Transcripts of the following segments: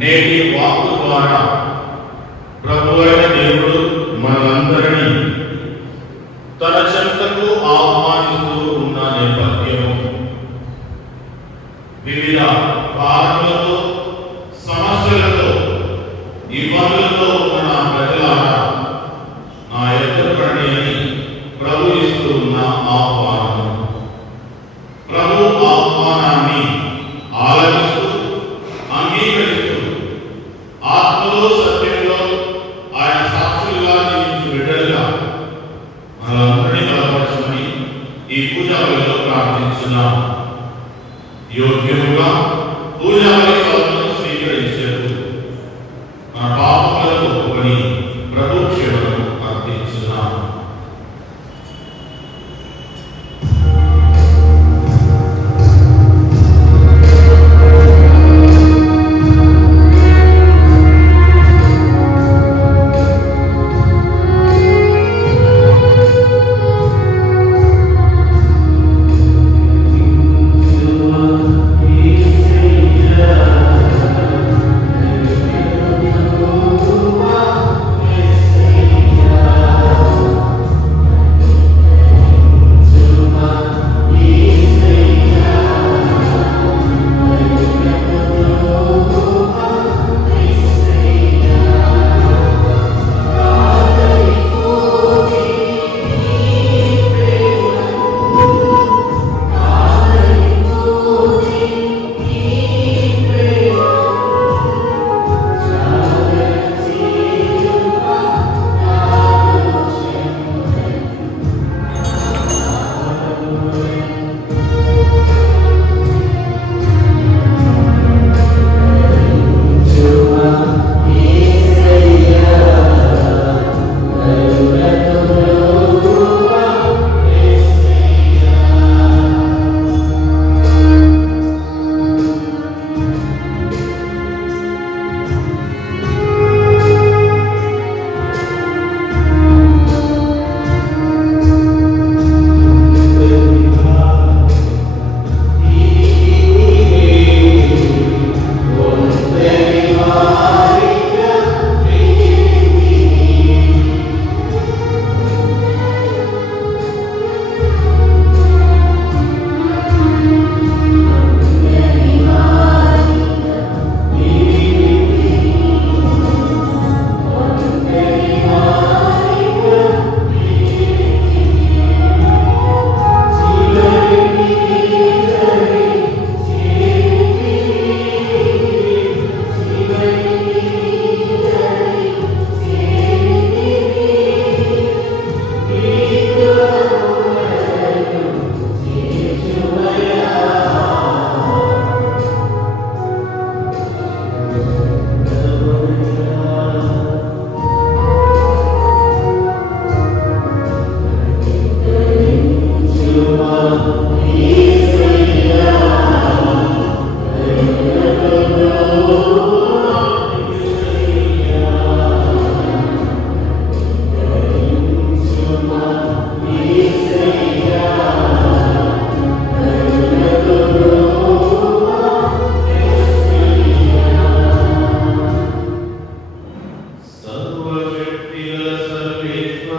నేటి వాక్కు ద్వారా ప్రభువైన దేవుడు మనందరినీ తన చెంతకు ఆహ్వానిస్తూ ఉన్న నేపథ్యము వివిధ కారణాలతో సమస్యలతో ఇబ్బందులతో ఉన్న నా ప్రజలారా నా ఎదురుపడి అని ప్రభు ఇస్తూ ఉన్న ఆహ్వానం. ప్రభు ఆహ్వానాన్ని ఆలకిస్తూ అంగీకరిస్తూ ఆత్మలో సత్యంలో ఆయన సాక్షులుగా జీవించు బిడ్డలుగా మనందరినీ బలపరచమని ఈ పూజాలో ప్రార్థించున్నాం. యోగ్యముగా పూజారి సౌలను స్వీకరించేందుకు మన పాపములకు ఒప్పుకొని ప్రభు క్షేమను ప్రార్థించున్నాం. Yeah.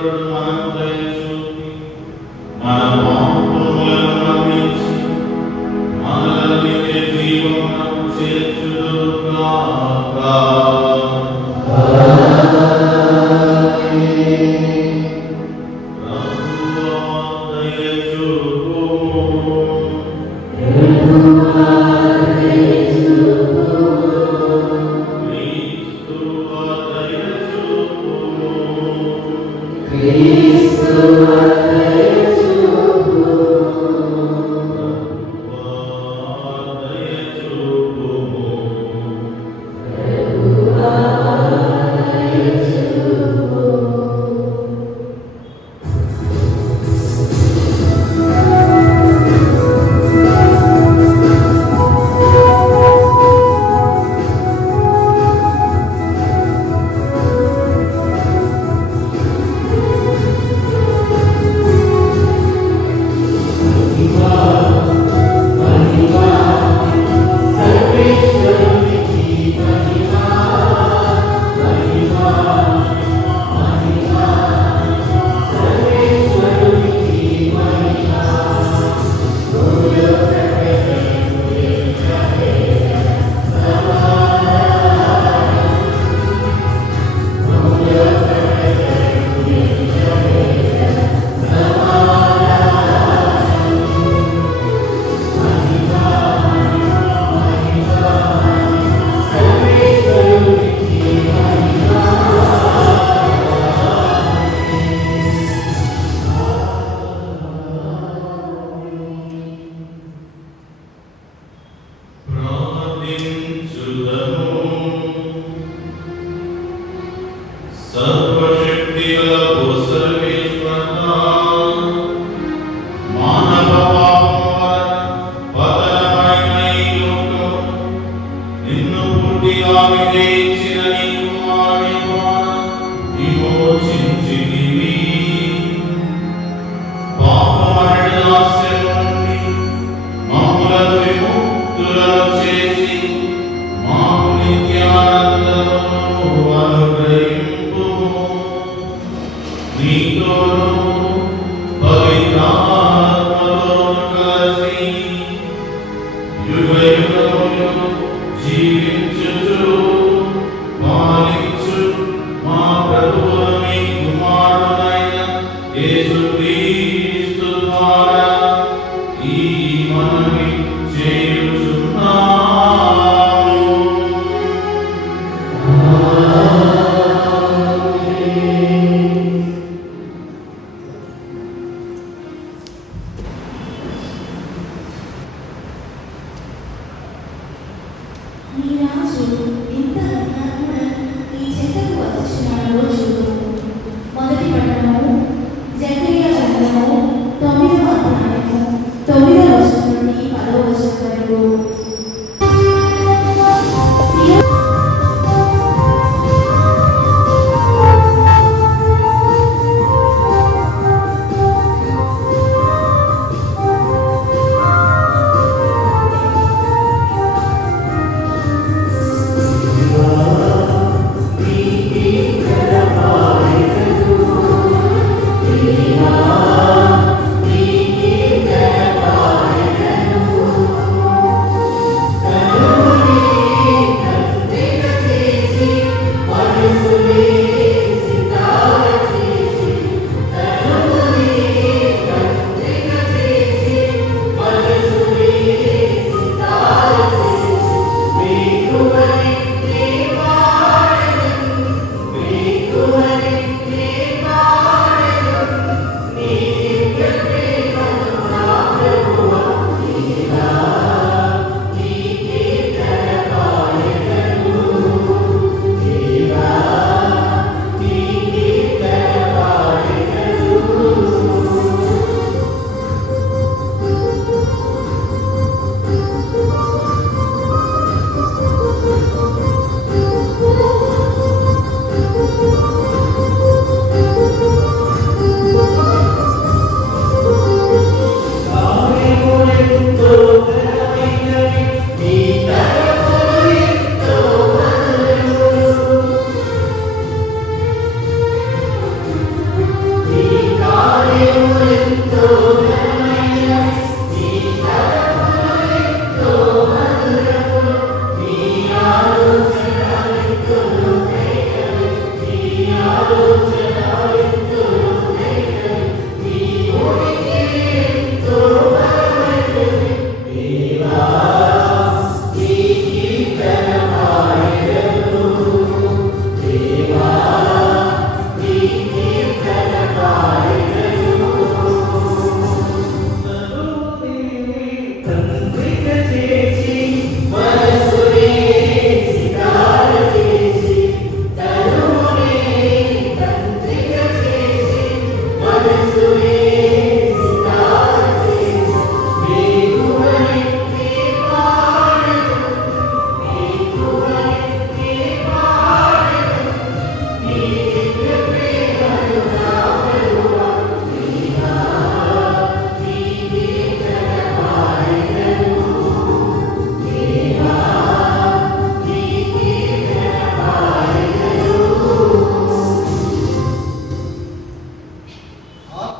సర్వేశ్వరుడు మనకు దయచూపి మన పాపములను మన్నించి మనలను నిత్య జీవమునకు చేర్చుదుగాక.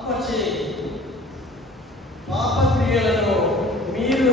ఆత్మచే పాపక్రియలను మీరు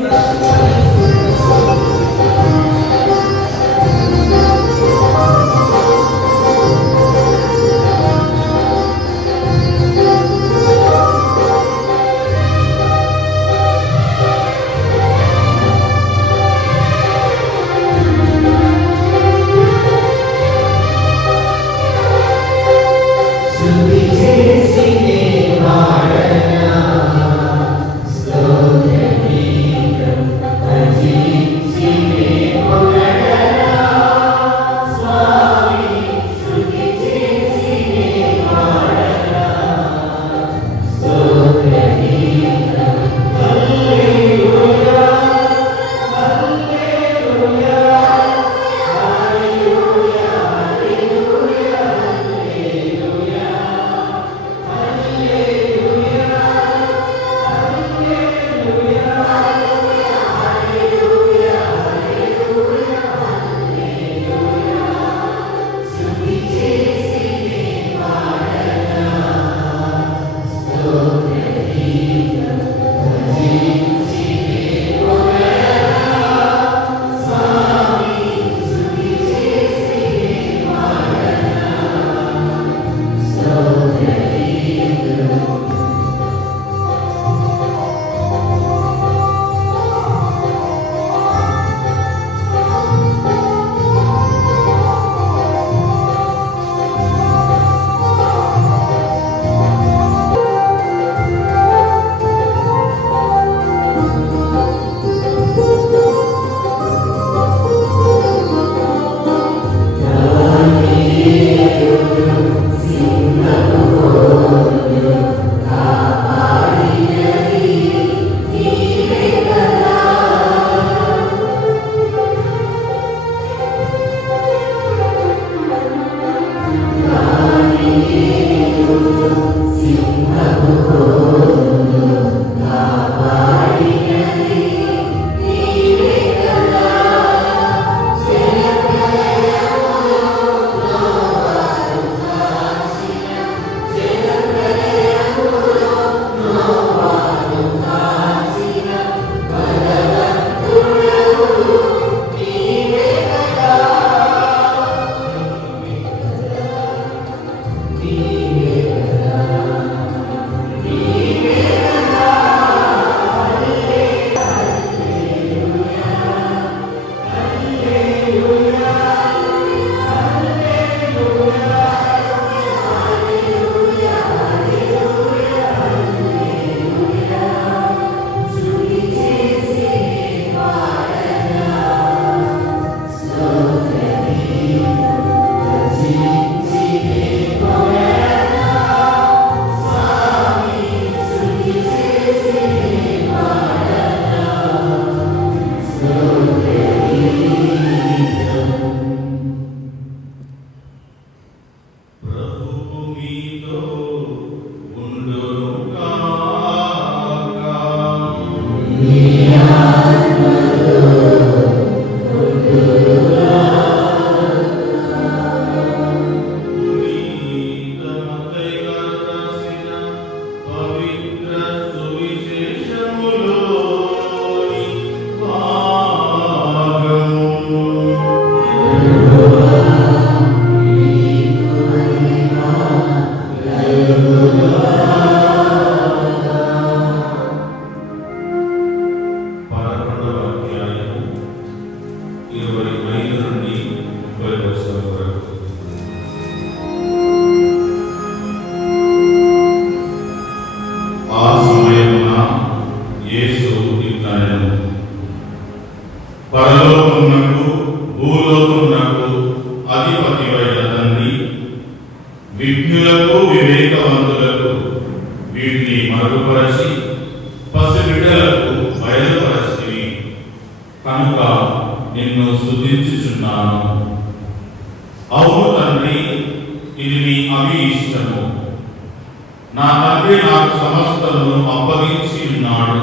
పరలోకమునకు భూలోకమునకు అధిపతివైన తండ్రి, విజ్ఞులకు వివేకవంతులకు వీటిని మరుగుపరచి పసిబిడ్డలకు బయలుపరచి కనుక నిన్ను స్తుతించుచున్నాను. అవును తండ్రి, ఇది నీ అభీష్టము. నా తండ్రి నాకు సమస్తమును అప్పగించి ఉన్నాడు.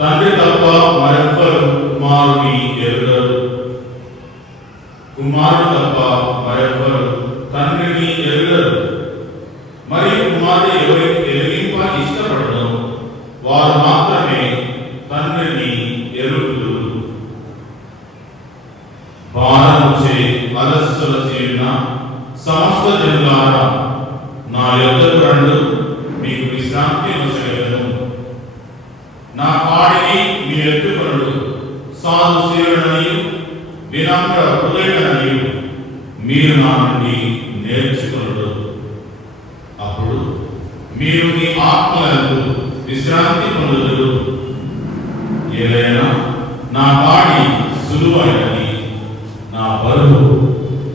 తండ్రి తప్ప మరెవ్వరు కుమారుని ఎరుగరు, కుమారుడు తప్ప మరెవ్వరు తండ్రిని ఎరుగరు, మరియు కుమారుడు కుమారుడు ఎవరికి ఎదిరింప ఇష్టపడదో వారు మాత్రమే తండ్రిని ఎరుగుదురు. భారముచే అలస్సుల చేరిన సమస్త జనులారా, నా యొద్దకు రండు, మీకు విశ్రాంతి నొసగెదను. నా కాడిని మీరు ఎత్తుకొనుడు, సాధు శీలుడనియు వినమ్ర హృదయుడనియు మీరు నా నుండి నేర్చుకొనుడు. అప్పుడు మీరు మీ ఆత్మలకు విశ్రాంతి పొందుదురు. ఏదైనా నా కాడి సులువైనది, నా బరువు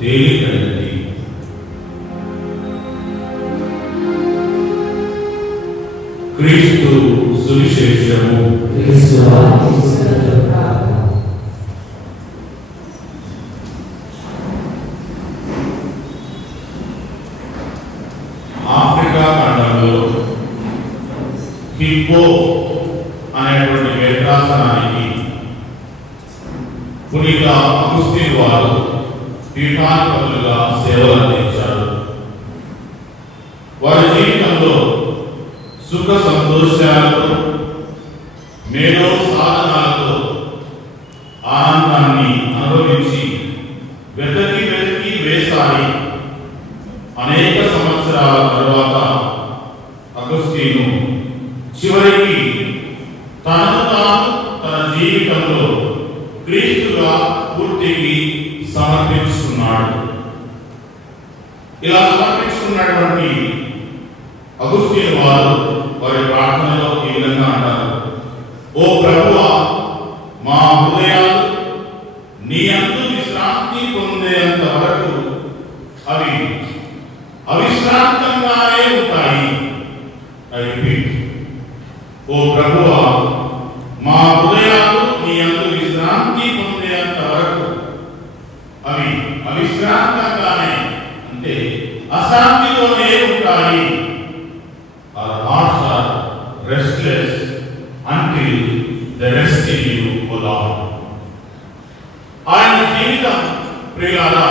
తేలికైనది. క్రీస్తు సువిశేషము. ఆఫ్రికా ఖండంలో హిప్పో అనేటువంటి వేదాసనానికి పునీత అగుస్తీన్ వారు పీఠాధిపతులుగా సేవలు అందించారు. వారి జీవితంలో సుఖ సంతోషాలతో, మేలో సాధనాలతో ఆనందాన్ని అనుభవించి వెతకి వేసారి అనేక సంవత్సరాల తరువాత అగుస్తీను చివరికి తనను తాను తన జీవితంలో క్రీస్తుగా పూర్తికి సమర్పించుకున్నాడు. ఇలా సమర్పించుకున్నటువంటి అగుస్తీను వారు వారి ప్రార్థనలో ఈ విధంగా అంటారు: ఓ ప్రభువా, మా హృదయాలు నీ యందు విశ్రాంతి పొందేంత వరకు అవి అవిశ్రాంతంగానే ఉంటాయి. ఓ ప్రభువా, మా హృదయాలు నీ యందు విశ్రాంతి పొందేంత వరకు అవి అవిశ్రాంతంగానే, అంటే అశాంతిలోనే ఉంటాయి. Our hearts are restless until they rest in you, O Lord. ఆయన జీవితం ప్రియులారా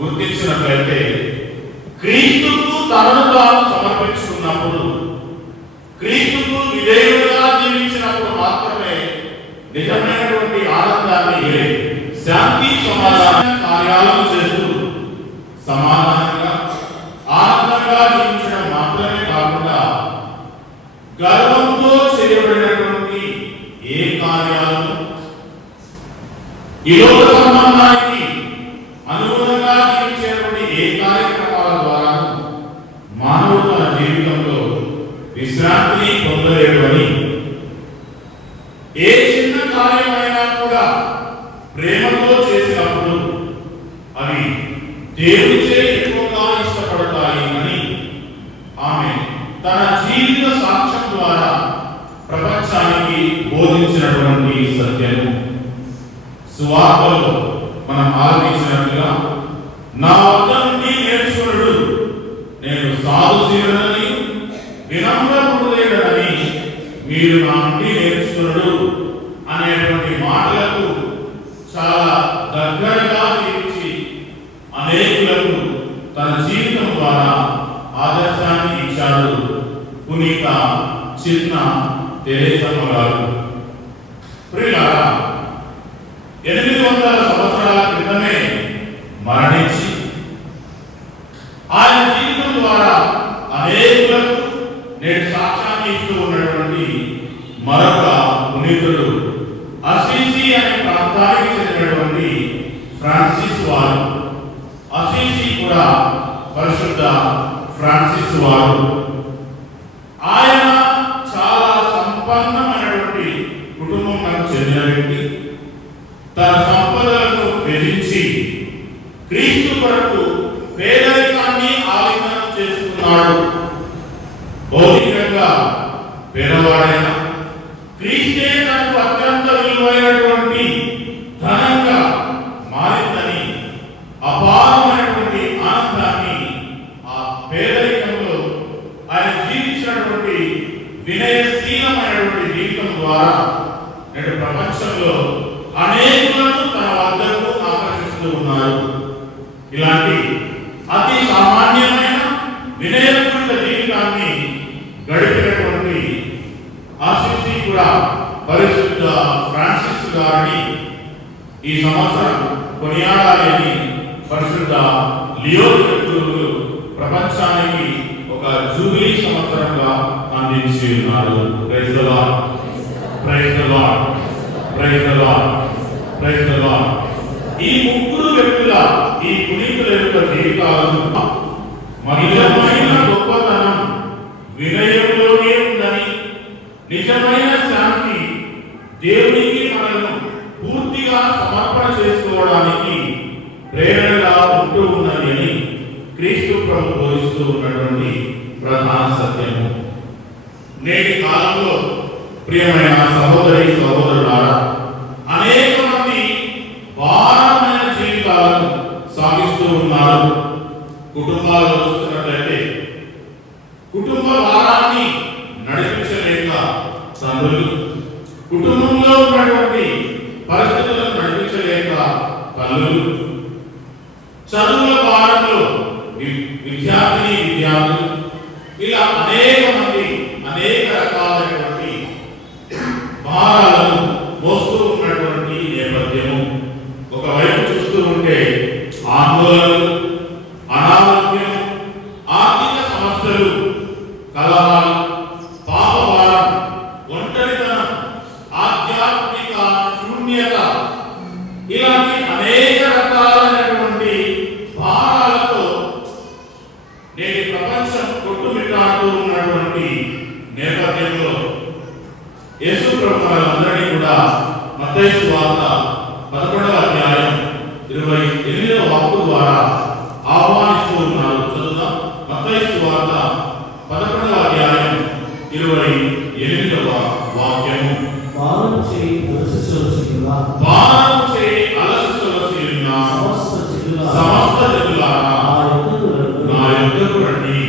గుర్తించినట్లయితే, క్రీస్తుకు తనను తాను సమర్పించుకున్నప్పుడు, క్రీస్తుకు విధేయుడుగా జీవించినప్పుడు మాత్రమే నిజమైనటువంటి ఆనందాన్ని, శాంతి సమాధాన కార్యాలను చేస్తూ సమాధానంగా ఆనందంగా జీవించడం మాత్రమే కాకుండా గర్వంతో చేయబడినటువంటి ఏ కార్యాలను, ఈ లోక సంబంధానికి అనుగుణంగా జీవించేటువంటి ఏ కార్యక్రమాల ద్వారా మానవుడు తన జీవితంలో విశ్రాంతిని పొందలేడు అని, ఏ చిన్న కార్యమైనా కూడా ప్రేమతో చేసినప్పుడు అవి దేవునిచే ఎక్కువగా ఇష్టపడతాయి అని ఆమె తన జీవిత సాక్ష్యం ద్వారా ప్రపంచానికి బోధించినటువంటి సత్యము. సువార్తలో మనం ఆలోచించినట్లుగా, నా వద్ద నుండి నేర్చుకునుడు, నేను సాధుశీలుడని వినమ్ర హృదయుడని మీరు నా నుండి నేర్చుకునుడు అనేటువంటి మాటలకు చాలా దగ్గరగా జీవించి అనేకులకు తన జీవితం ద్వారా ఆదర్శాన్ని ఇచ్చాడు పునీత చిన్న తెరేసమ్మ గారు. ప్రియులారా, 800 సంవత్సరాల క్రితమే మరణించి ఆయన జీవితం ద్వారా అనేకులకు నేడు సాక్ష్యాన్ని ఇస్తూ ఉన్నటువంటి మరొక పునీతుడు అసీసీ అనే ప్రాంతానికి చెందినటువంటి ఫ్రాన్సిస్ వారు. అసీసీ కూడా పరిశుద్ధ ఫ్రాన్సిస్ వారు. ఆయన చాలా సంపన్నమైనటువంటి కుటుంబం చెందిన వ్యక్తి. తన సంపదలను త్యజించి క్రీస్తు కొరకు పేదరికాన్ని ఆలింగనం చేసుకున్నాడు. భౌతికంగా పేదవాడైన క్రీస్తే తనకు అత్యంత విలువైనటువంటి ధనంగా మారిందని, అపారమైనటువంటి ఆనందాన్ని ఆ పేదరికంలో ఆయన జీవించినటువంటి వినయశీలమైనటువంటి జీవితం ద్వారా నేడు ప్రపంచంలో అనేకులను తన వద్దకు ఆకర్షిస్తూ ఉన్నారు. ఇలాంటి అతి సామాన్యమైన వినయపూరిత జీవితాన్ని గడిపినటువంటి అసిసి కూడా పరిశుద్ధ ఫ్రాన్సిస్ గారిని ఈ సంవత్సరం కొనియాడాలి అని పరిశుద్ధ లియో గురువులు ప్రపంచానికి ఒక జూబిలీ సంవత్సరంగా అందించి ఉన్నారు. Praise the lord, praise the lord, praise the lord, praise the lord. ఈ ముగ్గురు వ్యక్తుల ఈ పునీతుల యొక్క జీవితాలను నిజమైన గొప్పతనం వినయంలోనే ఉందని, నిజమైన శాంతి దేవునికి మనల్ని పూర్తిగా సమర్పణ చేసుకోవడానికి ప్రేరణగా ఉంటూ ఉన్నది అని క్రీస్తు ప్రభు బోధిస్తూ ఉన్నటువంటి ప్రధాన సత్యము. నేటి కాలంలో ప్రియమైన సహోదరి సహోదరులారా, అనేక మంది భారమైన జీవితాలను సాగిస్తూ ఉన్నారు. కుటుంబాలలో చూస్తున్నట్లయితే కుటుంబ భారాన్ని నడిపించలేక తండ్రులు, కుటుంబంలో ఉన్నటువంటి పరిస్థితులను నడిపించలేక తల్లులు, చదువుల భారంలో విద్యార్థులు, ఇలా అనేక మంది అనేక రకాలైనటువంటి భారాలను మోస్తూ ఉన్నటువంటి నేపథ్యము. ఒకవైపు చూస్తూ ఉంటే ఆందోళనలు, అనారోగ్యం, ఆర్థిక సమస్యలు, కలహాలు, పాపభారం, ఒంటరితనం, ఆధ్యాత్మిక శూన్యత, ఇలాంటి అనేక రకాలైనటువంటి భారాలతో నేటి ప్రపంచం కొట్టుమిట్టాడుతూ ఉన్నటువంటి నేపథ్యంలో యేసు ప్రభు మనలందరినీ కూడా మత్తయి సువార్త 11వ అధ్యాయం 28వ వాక్కు ద్వారా ఆహ్వానిస్తూ ఉన్నారు. చదువుదాం. మత్తయి సువార్త 11వ అధ్యాయం 28వ వాక్యము. భారము చేయి అలసిసొలసియున్న సమస్త జనులారా నా యొద్దకు రండి,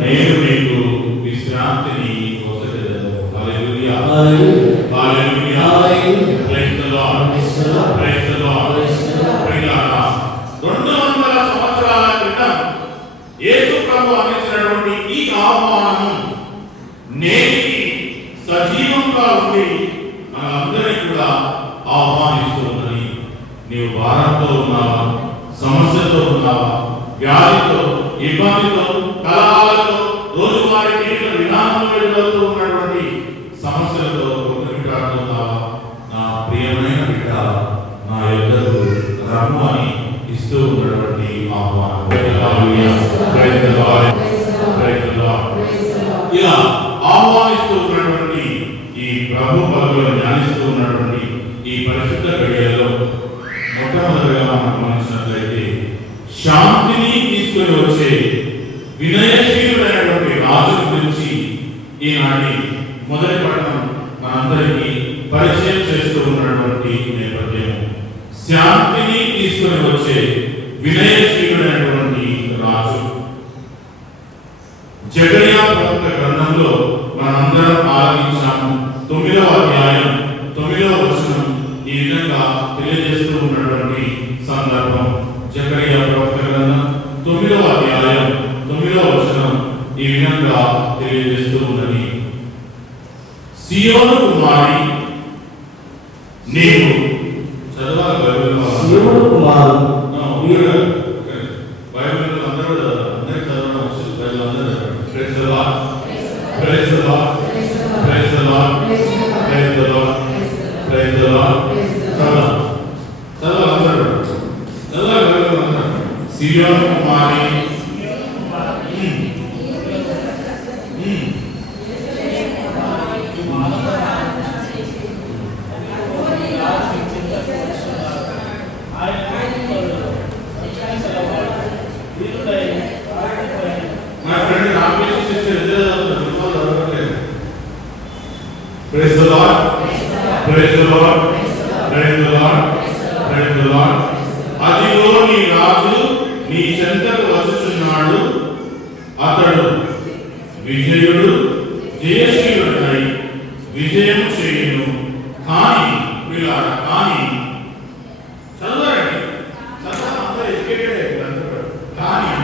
నేను మీకు విశ్రాంతిని ఒసగెదను. Hallelujah, hallelujah, praise the lord, praise the Lord. ప్రియులారా, 200 సంవత్సరాల క్రితం యేసు ప్రభు అందించినటువంటి ఈ ఆహ్వానం నేటికి సజీవంగా ఉండి మనందరినీ కూడా ఆహ్వానిస్తూ ఉన్నది. నీవు భారంతో ఉన్నావా, సమస్యతో ఉన్నావా, వ్యాధితో, ఇబ్బందితో, కలహాలతో, రోజువారీ జీవిత విధానంలో ఎదురవుతూ ఉన్నటువంటి సమస్యలతో కొట్టుమిట్టాడుతున్నావా, నా ప్రియమైన బిడ్డ నా యొద్దకు రమ్ము అని ఇస్తూ ఉన్నటువంటి ఆహ్వానం. ఇలా ఆహ్వానిస్తూ ఉన్నటువంటి ఈ ప్రభు పదవులను ధ్యానిస్తూ ఉన్నటువంటి ఈ పరిశుద్ధ గడియల్లో మొట్టమొదటిగా మనం గమనించినట్లయితే శాంతిని తీసుకుని వచ్చే వినయశీలుడైనటువంటి రాజు గురించి ఈనాటి మొదటి పట్టణం మనందరికీ పరిచయం చేస్తూ ఉన్నటువంటి నేపథ్యం. శాంతిని తీసుకుని వచ్చే వినయశీలుడైనటువంటి రాజు. జకర్యా ప్రవక్త గ్రంథంలో మనందరం ఆలకించాము. 9వ అధ్యాయం 9వ వచనం ఈ విధంగా తెలియజేస్తూ ఉన్నటువంటి సందర్భం. జకర్యా ప్రవక్త గ్రంథం 9వ అధ్యాయం 9వ వచనం ఈ విధంగా తెలియజేస్తూ ఉన్నది. సియోను కుమారి, నీవు చదవాలి. బైబిల్లో సియోను కుమారు బైబిల్లో అందరూ అందరికి చదవడం వచ్చింది. బైబిల్ అందరూ praise the lord, praise the lord, praise the lord, praise the lord, praise the lord. చదవాలి అందరూ, చదవాలి బైబిల్ అందరూ. సియోను కుమారి, Praise the Lord. Praise the Lord. Praise the Lord. Praise the Lord. అదిగో నీ రాజు నీ చెంతకు వచ్చుచున్నాడు, అతడు విజయుడు, జయశీలుడై విజయం చేయును. కానీ వీళ్ళారా, కానీ చదవండి, చదవాలి అందరూ ఎడ్యుకేటెడ్. కానీ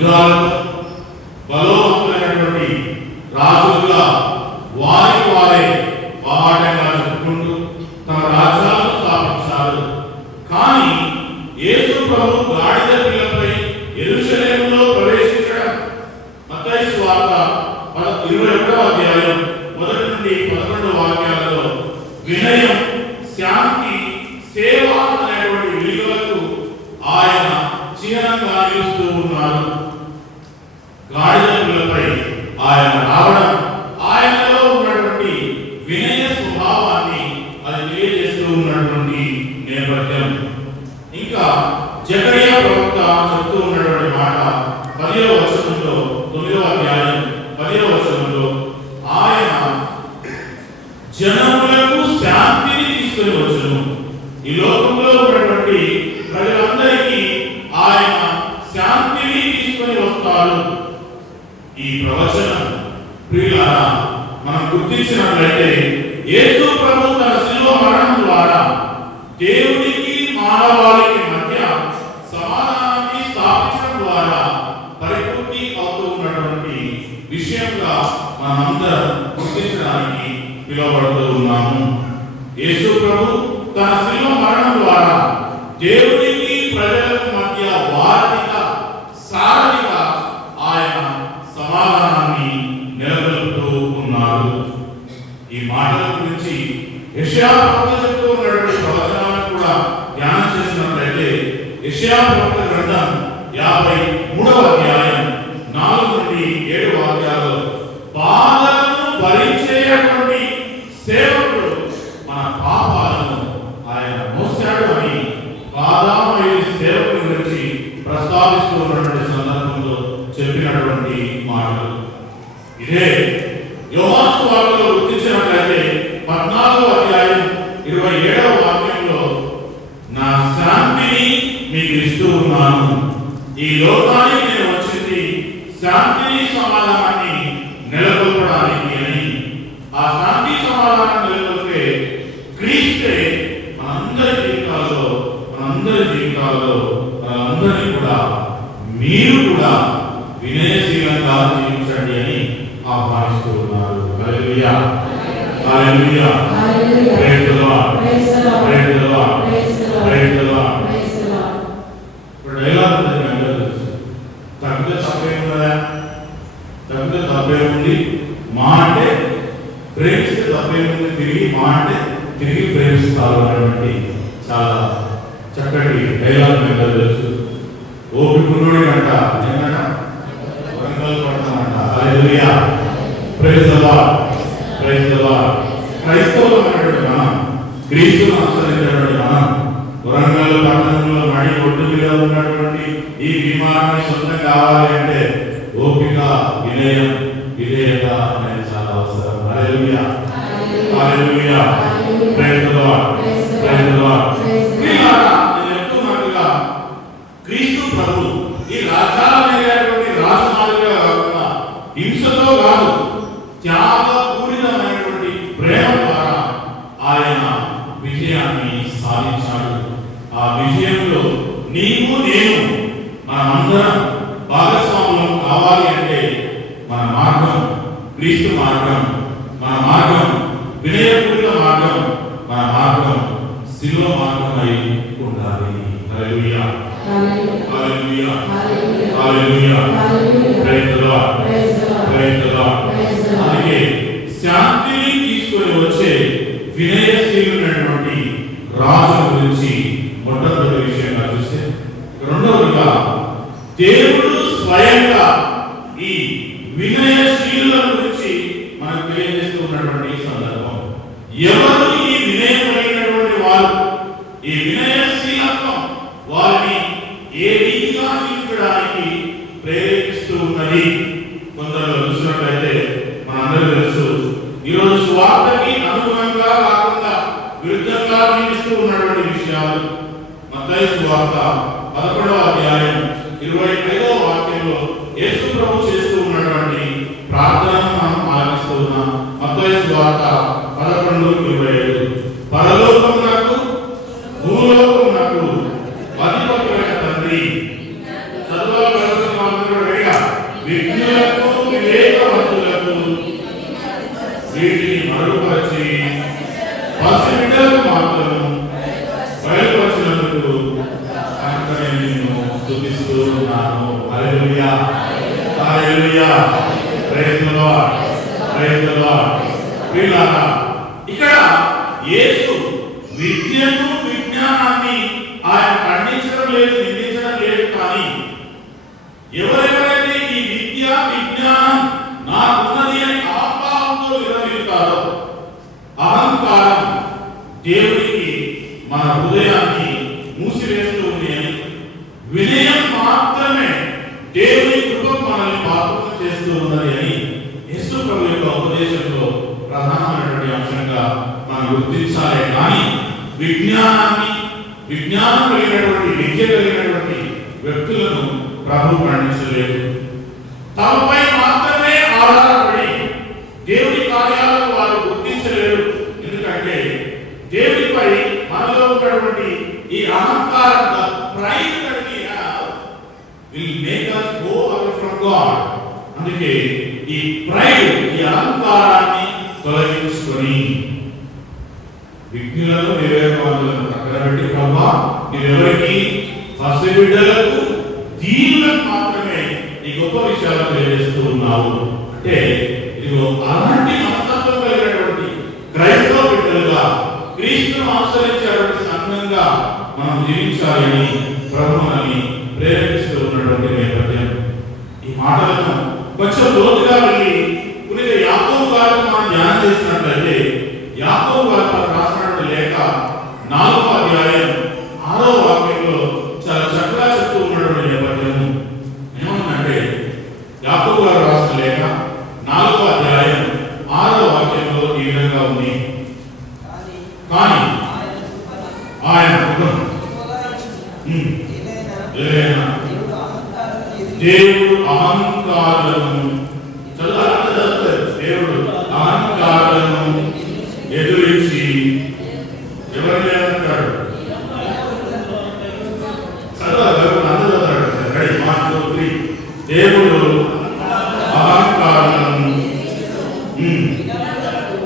యుద్ధాలతో బలవంతులైనటువంటి రాజులుగా వారే బాహాటంగా చెప్పుకుంటూ తమ రాజ్యాలను స్థాపించారు. కానీ యేసు ప్రభు గాడిద పిల్లపై యెరూషలేములో ప్రవేశించడం మత్తయి సువార్త 21వ అధ్యాయం 1 నుండి 11 వాక్యాలలో వినయం, శాంతి, సేవ అనేటువంటి విలువలకు ఆయన చిహ్నంగా నిలుస్తూ ఉన్నారు. గాడిద పిల్లపై ఆయన రావడం ఆయనలో ఉన్నటువంటి వినయ స్వభావాన్ని అది తెలియజేస్తూ ఉన్నటువంటి నేపథ్యం. ఇంకా జకరియా ప్రవక్త చెప్తూ ఉన్నటువంటి మాట 10వ వచనంలో 9వ అధ్యాయం 10వ వచనంలో ఆయన జనములకు శాంతిని తీసుకొని వచ్చును. ఈ లోకంలో ఉన్నటువంటి ప్రజలందరికీ ఆయన శాంతిని తీసుకొని వస్తాడు. ఈ ప్రవచనం ప్రియులారా మనం గుర్తించినట్లయితే యేసు ప్రభు తన శిలువ మరణం ద్వారా దేవునికి మానవాళికి మధ్య సమాధానాన్ని స్థాపించడం ద్వారా పరిపూర్తి అవుతూ ఉన్నటువంటి విషయంగా మనమందరం గుర్తించడానికి పిలువబడుతూ ఉన్నాము. యేసు ప్రభు తన శిలువ మరణం ద్వారా దేవునికి ప్రజలకు మధ్య వారధిగా సారథిగా ఆయన సమాధానాన్ని నెలకొల్పుతూ ఉన్నారు. ఈ మాటల గురించి యెషయా ప్రవక్త చెప్తూ ఉన్నటువంటి ప్రవచనాలను కూడా ధ్యానం చేసినట్లయితే యెషయా ప్రవక్త గ్రంథం 53వ అధ్యాయం 4 నుండి 7 వాక్యాలలో బాధలను భరించేటువంటి సేవకుడు మన పాపాలను ఆయన మోసాడు అని బాధామయ సేవకుని గురించి ప్రస్తావిస్తూ ఉన్నటువంటి సందర్భంలో చెప్పినటువంటి మాటలు. ఇదే యోహాను సువార్తలో గుర్తించినట్లయితే 14వ అధ్యాయం 27వ వాక్యంలో నా శాంతిని మీకు ఇస్తూ ఉన్నాను, ఈ లోకానికి నేను వచ్చింది శాంతిని సమాధానాన్ని నెలకొల్పడానికి అని. ఆ శాంతి సమాధానం నెలకొల్పే క్రీస్తే మనందరి జీవితాల్లో మనందరినీ కూడా మీరు కూడా వినయశీలంగా జీవించండి అని ఆహ్వానిస్తూ ఉన్నారు. Hallelujah, hallelujah, praise the lord, praise the lord, praise the Lord. ఇప్పుడు డైలాగ్ ఉంది, తగ్గితే తప్పే ఉన్నదా? తగ్గితే తప్పే ఉంది. మా అంటే ప్రేమిస్తే తప్పే ఉంది, తిరిగి మా అంటే తిరిగి ప్రేమిస్తారు అనేటువంటి చాలా చక్కటి డైలాగ్ మీద తెలుసు. ఓపికనుడి అంట ఏమట వరంగల్ పడతామంట. Hallelujah, praise the lord, praise the Lord. క్రైస్తవులమైనటువంటి మనం, క్రీస్తును అనుసరించినటువంటి మనం వరంగల్ పట్టణంలో మడి ఒడ్డు మీద ఉన్నటువంటి ఈ విమానాన్ని సొంతం కావాలి అంటే ఓపిక, వినయం, విధేయత అనేది చాలా అవసరం. Hallelujah, hallelujah, praise the lord, praise the Lord. క్రీస్తు ప్రభు ఈ రాజ్యాలనేటువంటి రాజమాలుగా కాకుండా హింసతో కాదు, త్యాగపూరితమైనటువంటి ప్రేమ ద్వారా ఆయన విజయాన్ని సాధించాడు. ఆ విజయంలో నీవు నేను మనమందరం భాగస్వాములం కావాలి అంటే మన మార్గం క్రీస్తు మార్గం, మన మార్గం వినయపూరిత మార్గం, మన మార్గం శిలువ మార్గమై ఉండాలి. Hallelujah, hallelujah, hallelujah, praise the lord, praise the Lord. అలాగే శాంతిని తీసుకొని వచ్చే వినయశీలుడైనటువంటి రాజు గురించి మొట్టమొదటి విషయంగా చూస్తే, రెండవదిగా దేవుడు స్వయంగా ఈ వినయశీలుల గురించి మనకు తెలియజేస్తూ ఉన్నటువంటి సందర్భం. ఎవరు ఈ వినయమైనటువంటి వారు? ఈ వినయశీలత్వం వారిని ఏ రీతిగా జీవించడానికి ప్రేరేపిస్తూ ఉన్నది? కొందరు చూసినట్లయితే మనందరూ తెలుసు, ఈరోజు స్వార్థకి అనుగుణంగా కాకుండా విరుద్ధంగా జీవిస్తూ ఉన్నటువంటి విషయాలు. మత్తయి సువార్త 11వ అధ్యాయం 25వ వాక్యంలో యేసు ప్రభు చేస్తూ ఉన్నటువంటి ప్రార్థనను మనం ఆలకిస్తూ ఉన్నాం. మత్తయి సువార్త 11:27 పరలోకమునకు భూలోకమునకు అధిపతులైన తండ్రి, చదువు వచ్చి పసిబిడ్డలకు మాత్రం బయలుపరిచినందుకు కనుకనే నిన్ను స్తుతిస్తూ ఉన్నాను. Hallelujah, hallelujah, praise the lord, praise the Lord. ప్రియులారా, ఇక్కడ యేసు విద్యను విజ్ఞానాన్ని ఆయన ఖండించడం లేదు, నిందించడం లేదు. కానీ ఎవరెవరైతే ఈ విద్య విజ్ఞానం నాకున్నది అని ఆత్మతో విరమిస్తారో, అహంకారం దేవుడికి మన హృదయాన్ని మూసివేస్తూ ఉంది అని, వినయం మాత్రమే దేవుని కృపకు మనల్ని పాత్రలు చేస్తూ ఉన్నది అని యేసు ప్రభు యొక్క ఉపదేశంలో ప్రధానమైనటువంటి అంశంగా మనం గుర్తించాలి. కానీ విజ్ఞానం కలిగినటువంటి విద్య కలిగినటువంటి వ్యక్తులను ప్రభు ఖండించలేదు. తమపై మాత్రమే ఆధారపడి దేవుని కార్యాలను వారు గుర్తించలేరు. ఎందుకంటే దేవునిపై మనలో ఉన్నటువంటి ఈ అహంకారం, pride that we have will make us go away from God. అందుకే ఈ ప్రైడ్, ఈ అహంకారాన్ని తొలగించుకొని విజ్ఞులను వివేకవంతులను పక్కన పెట్టి, ప్రభా నీవెవరికి పసిబిడ్డలకు దీనులకు మాత్రమే ఈ గొప్ప విషయాలు తెలియజేస్తూ ఉన్నావు అంటే, ఇదిగో అలాంటి మనస్తత్వం కలిగినటువంటి క్రైస్తవ బిడ్డలుగా క్రీస్తును అనుసరించేటువంటి సంఘంగా మనం జీవించాలని ప్రభు మనల్ని ప్రేరేపిస్తూ ఉన్నటువంటి నేపథ్యం. ఈ మాటలను కొంచెం లోతుగా వెళ్ళి పునీత యాకోబు గారికి మనం ధ్యానం చేసినట్లయితే, యాకోబు గారు రాసినటువంటి లేఖ 4వ అధ్యాయం 6వ వాక్యంలో చాలా చక్కగా చెప్తూ ఉన్నటువంటి నేపథ్యం ఏమన్నంటే, యాకోబు గారు రాసిన లేఖ 4వ అధ్యాయం 6వ వాక్యంలో ఈ విధంగా ఉంది. కానీ ఆయన దేవుడు అహంకారులను ఎదురించి ఎవరిని అంటాడు? దేవుడు అహంకారులను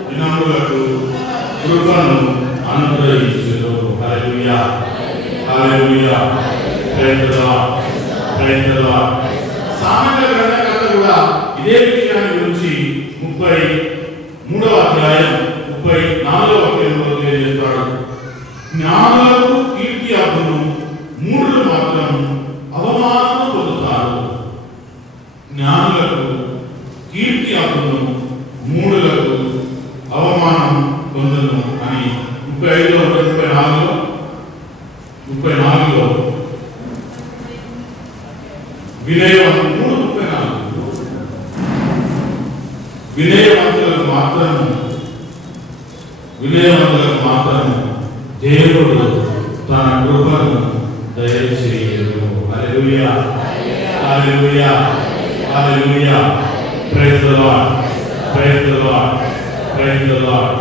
వినమ్రులకు కృపను అనుగ్రహించును. Hallelujah, hallelujah, praise the lord, praise the Lord. సామెతల గ్రంథకర్త కూడా ఇదే విషయాన్ని గురించి 33వ అధ్యాయం 34వ వాక్యంలో తెలియజేస్తాడు. జ్ఞానులకు కీర్తి అబ్బును, మూఢులు మాత్రం అవమానము పొందుతారు. జ్ఞానులకు కీర్తి అబ్బును, మూఢులకు అవమానం పొందును అని 35లో 34లో వినయవంతులకు మాత్రము దేవుడు తన కృపను దయచేయును. Hallelujah, hallelujah, hallelujah, praise the lord, praise the lord, praise the Lord.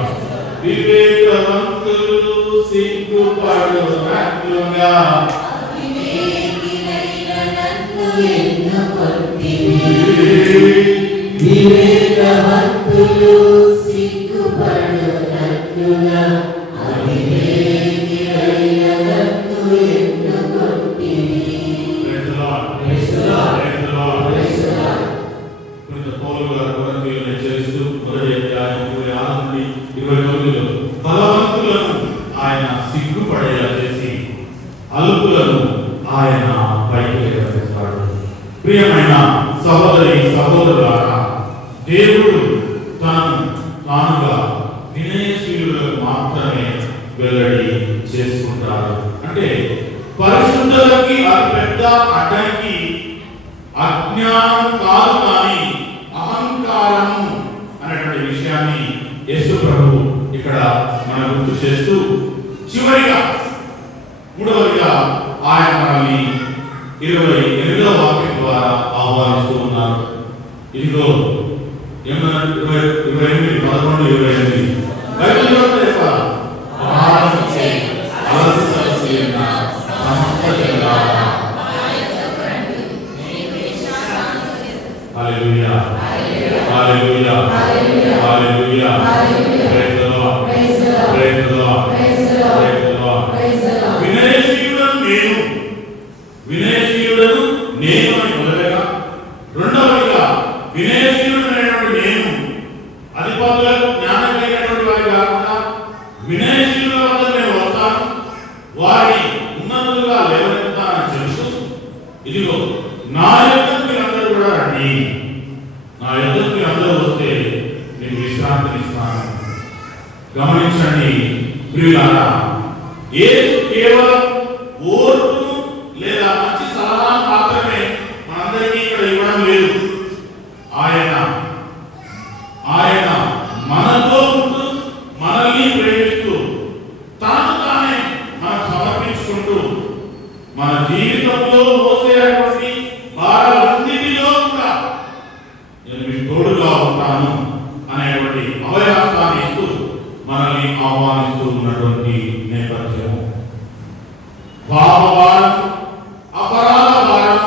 వివేకవంతులు సిగ్గుపడునట్లుగా వివేకవంతులు సిగ్గుపడునట్లుగా అవివేకిలైన నన్ను ఎన్నుకొంటివి. Praise the lord, praise the lord, praise the lord, praise the Lord. పునీత పౌలు గారు కొరింథీయులను హెచ్చరిస్తూ 1వ అధ్యాయం 26 నుండి 29లో బలవంతులను ఆయన సిగ్గుపడేలా చేసి అల్పులను ఆయన పైకి లేవనెత్తాడు. ప్రియమైన సహోదరి సహోదరులారా, దేవుడు తానుగా వినయశీలులకు మాత్రమే వెల్లడి చేసుకుంటారు. అంటే పరిశుద్ధతకి అతి పెద్ద అడ్డంకి అజ్ఞానం కాదు, కానీ అహంకారము అనేటువంటి విషయాన్ని యేసు ప్రభు ఇక్కడ మనం గుర్తు చేస్తూ, చివరిగా 3వదిగా ఆయన మనల్ని 28వ వాక్యం ద్వారా ఆహ్వానిస్తూ ఉన్నారు. ఇదిగో ఏమన్నా 28, 11, 28 బైబిల్లో చెప్పాలి. హల్లెలూయా, hallelujah, hallelujah, praise the lord. వినయశీలుల వద్ద నేను వస్తాను, వారిని ఉన్నతులుగా లేవనెత్తానని చెబుతూ, ఇదిగో నా యొద్దకు మీరందరూ కూడా రండి, నా యొద్దకు మీరందరూ వస్తే నేను విశ్రాంతినిస్తాను. గమనించండి ప్రియులారా, యేసు కేవలం ఓర్పును లేదా మంచి సలహా మాత్రమే మనందరికీ ఇక్కడ ఇవ్వడం లేదు. ఆయన మనతో ఉంటూ మనల్ని ప్రేమిస్తూ తాను తానే మనకు సమర్పించుకుంటూ మన జీవితంలో మోసేటువంటి భారాలన్నిటిలో కూడా నేను మీకు తోడుగా ఉంటాను అనేటువంటి అభయాస్తాన్ని ఇస్తూ మనల్ని ఆహ్వానిస్తూ ఉన్నటువంటి నేపథ్యం. భావభారం, అపరాధ భారం,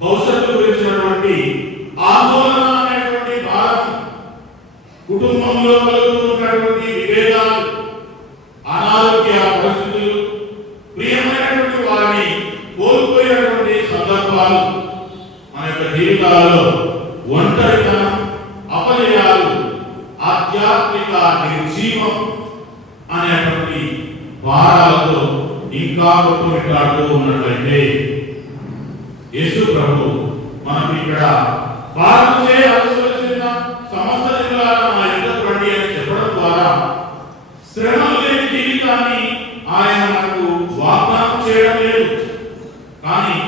భవిష్యత్తు గురించినటువంటి ఆందోళన అనేటువంటి భారం, కుటుంబంలో కలుగుతున్నటువంటి విభేదాలు, అనారోగ్య పరిస్థితులు, ప్రియమైనటువంటి వారిని కోల్పోయినటువంటి సందర్భాలు, మన యొక్క జీవితాలలో ఒంటరితనం, అపజయాలు, ఆధ్యాత్మిక నిర్జీవం అనేటువంటి భారాలతో ఇంకా కొట్టుమిట్టాడుతూ ఉన్నట్లయితే యేసు ప్రభు మనకు ఇక్కడ భారతదే అవసరమైన సమస్త జిల్లాలను నా యుద్ధకు రండి అని చెప్పడం ద్వారా శ్రమలు లేని జీవితాన్ని ఆయన మనకు వాగ్దానం చేయడం లేదు. కానీ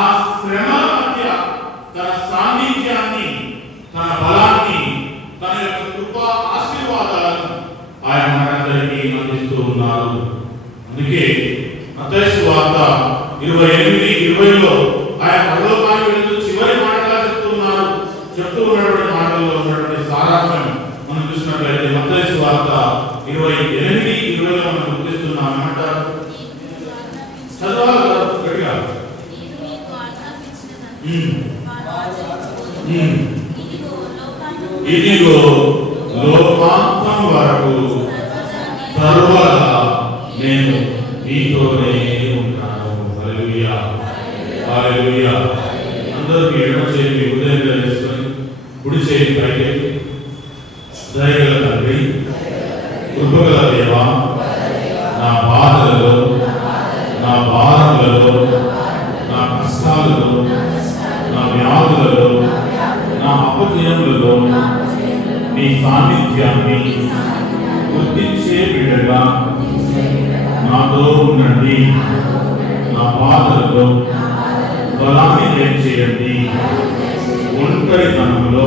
ఆ శ్రమల మధ్య తన సాన్నిధ్యాన్ని, తన బలాన్ని, తన యొక్క కృపా ఆశీర్వాదాలను ఆయన మనందరికీ అందిస్తూ ఉన్నారు. అందుకే మత్తయి సువార్త 28:20లో ఆయన పరలోకానికి వెళ్తూ చివరి మాటగా చెప్తూ ఉన్నటువంటి మాటల్లో ఉన్నటువంటి సారాంశం మనం చూసినట్లయితే మత్తయి సువార్త 28:20లో మనం గుర్తిస్తున్నాం. ఏమంటారు? చదవాలి గట్టిగా. ఇదిగో లోకాంతం వరకు సర్వదా నేను మీతోనే ఉంటాను. హల్లెలూయా, హల్లెలూయా. అందరికీ ఎడమ చేయి ఉదయంగా వేసుకొని కుడి చేయి పైకి, దయగల తండ్రి, కృపగల దేవా, నా బాధలలో, నా భారములలో, నా కష్టాలలో, నా వ్యాధులలో, నా అపజయములలో నీ సాన్నిధ్యాన్ని గుర్తించే బిడ్డగా నాతో ఉండండి. నా బాధలలో బలాన్ని దయచేయండి. ఒంటరితనంలో,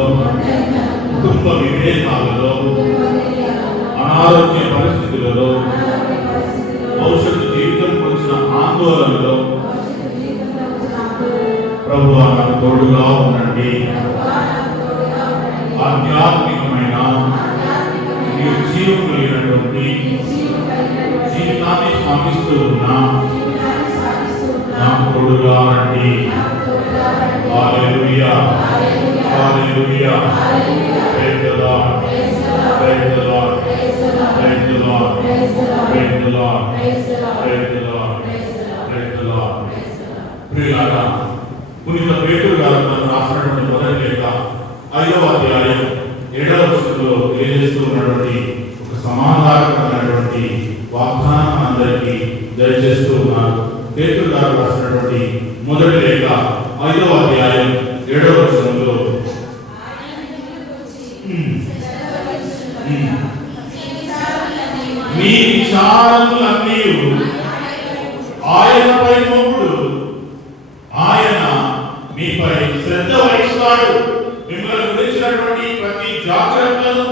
కుటుంబ విభేదాలలో, అనారోగ్య పరిస్థితులలో, భవిష్యత్తు జీవితం గురించిన ఆందోళనలో ప్రభువా నాకు తోడుగా ఉండండి. ఆధ్యాత్మికమైన జీవం కలిగినటువంటి జీవితాన్ని సాగిస్తూ ఉన్నా నాకు తోడుగా రండి. Hallelujah, hallelujah. Praise the lord, praise the lord, praise the lord, praise the lord, praise the lord, praise the Lord. ప్రియులారా, పునీత పేతురు గారు రాసినటువంటి మొదటి లేఖ 5వ అధ్యాయం 7వ వచనంలో తెలియజేస్తూ ఉన్నటువంటి ఒక సమాధానకరమైనటువంటి వాగ్దానం అందరికీ దయచేస్తూ ఉన్నారు. పేతురు గారు రాసినటువంటి మొదటి లేఖ 5వ అధ్యాయం 7వ వచనంలో మీ విచారములన్నీ ఆయనపై మోపుడు, ఆయన మీపై శ్రద్ధ వహిస్తాడు. మిమ్మల్ని గురించినటువంటి ప్రతి జాగ్రత్తను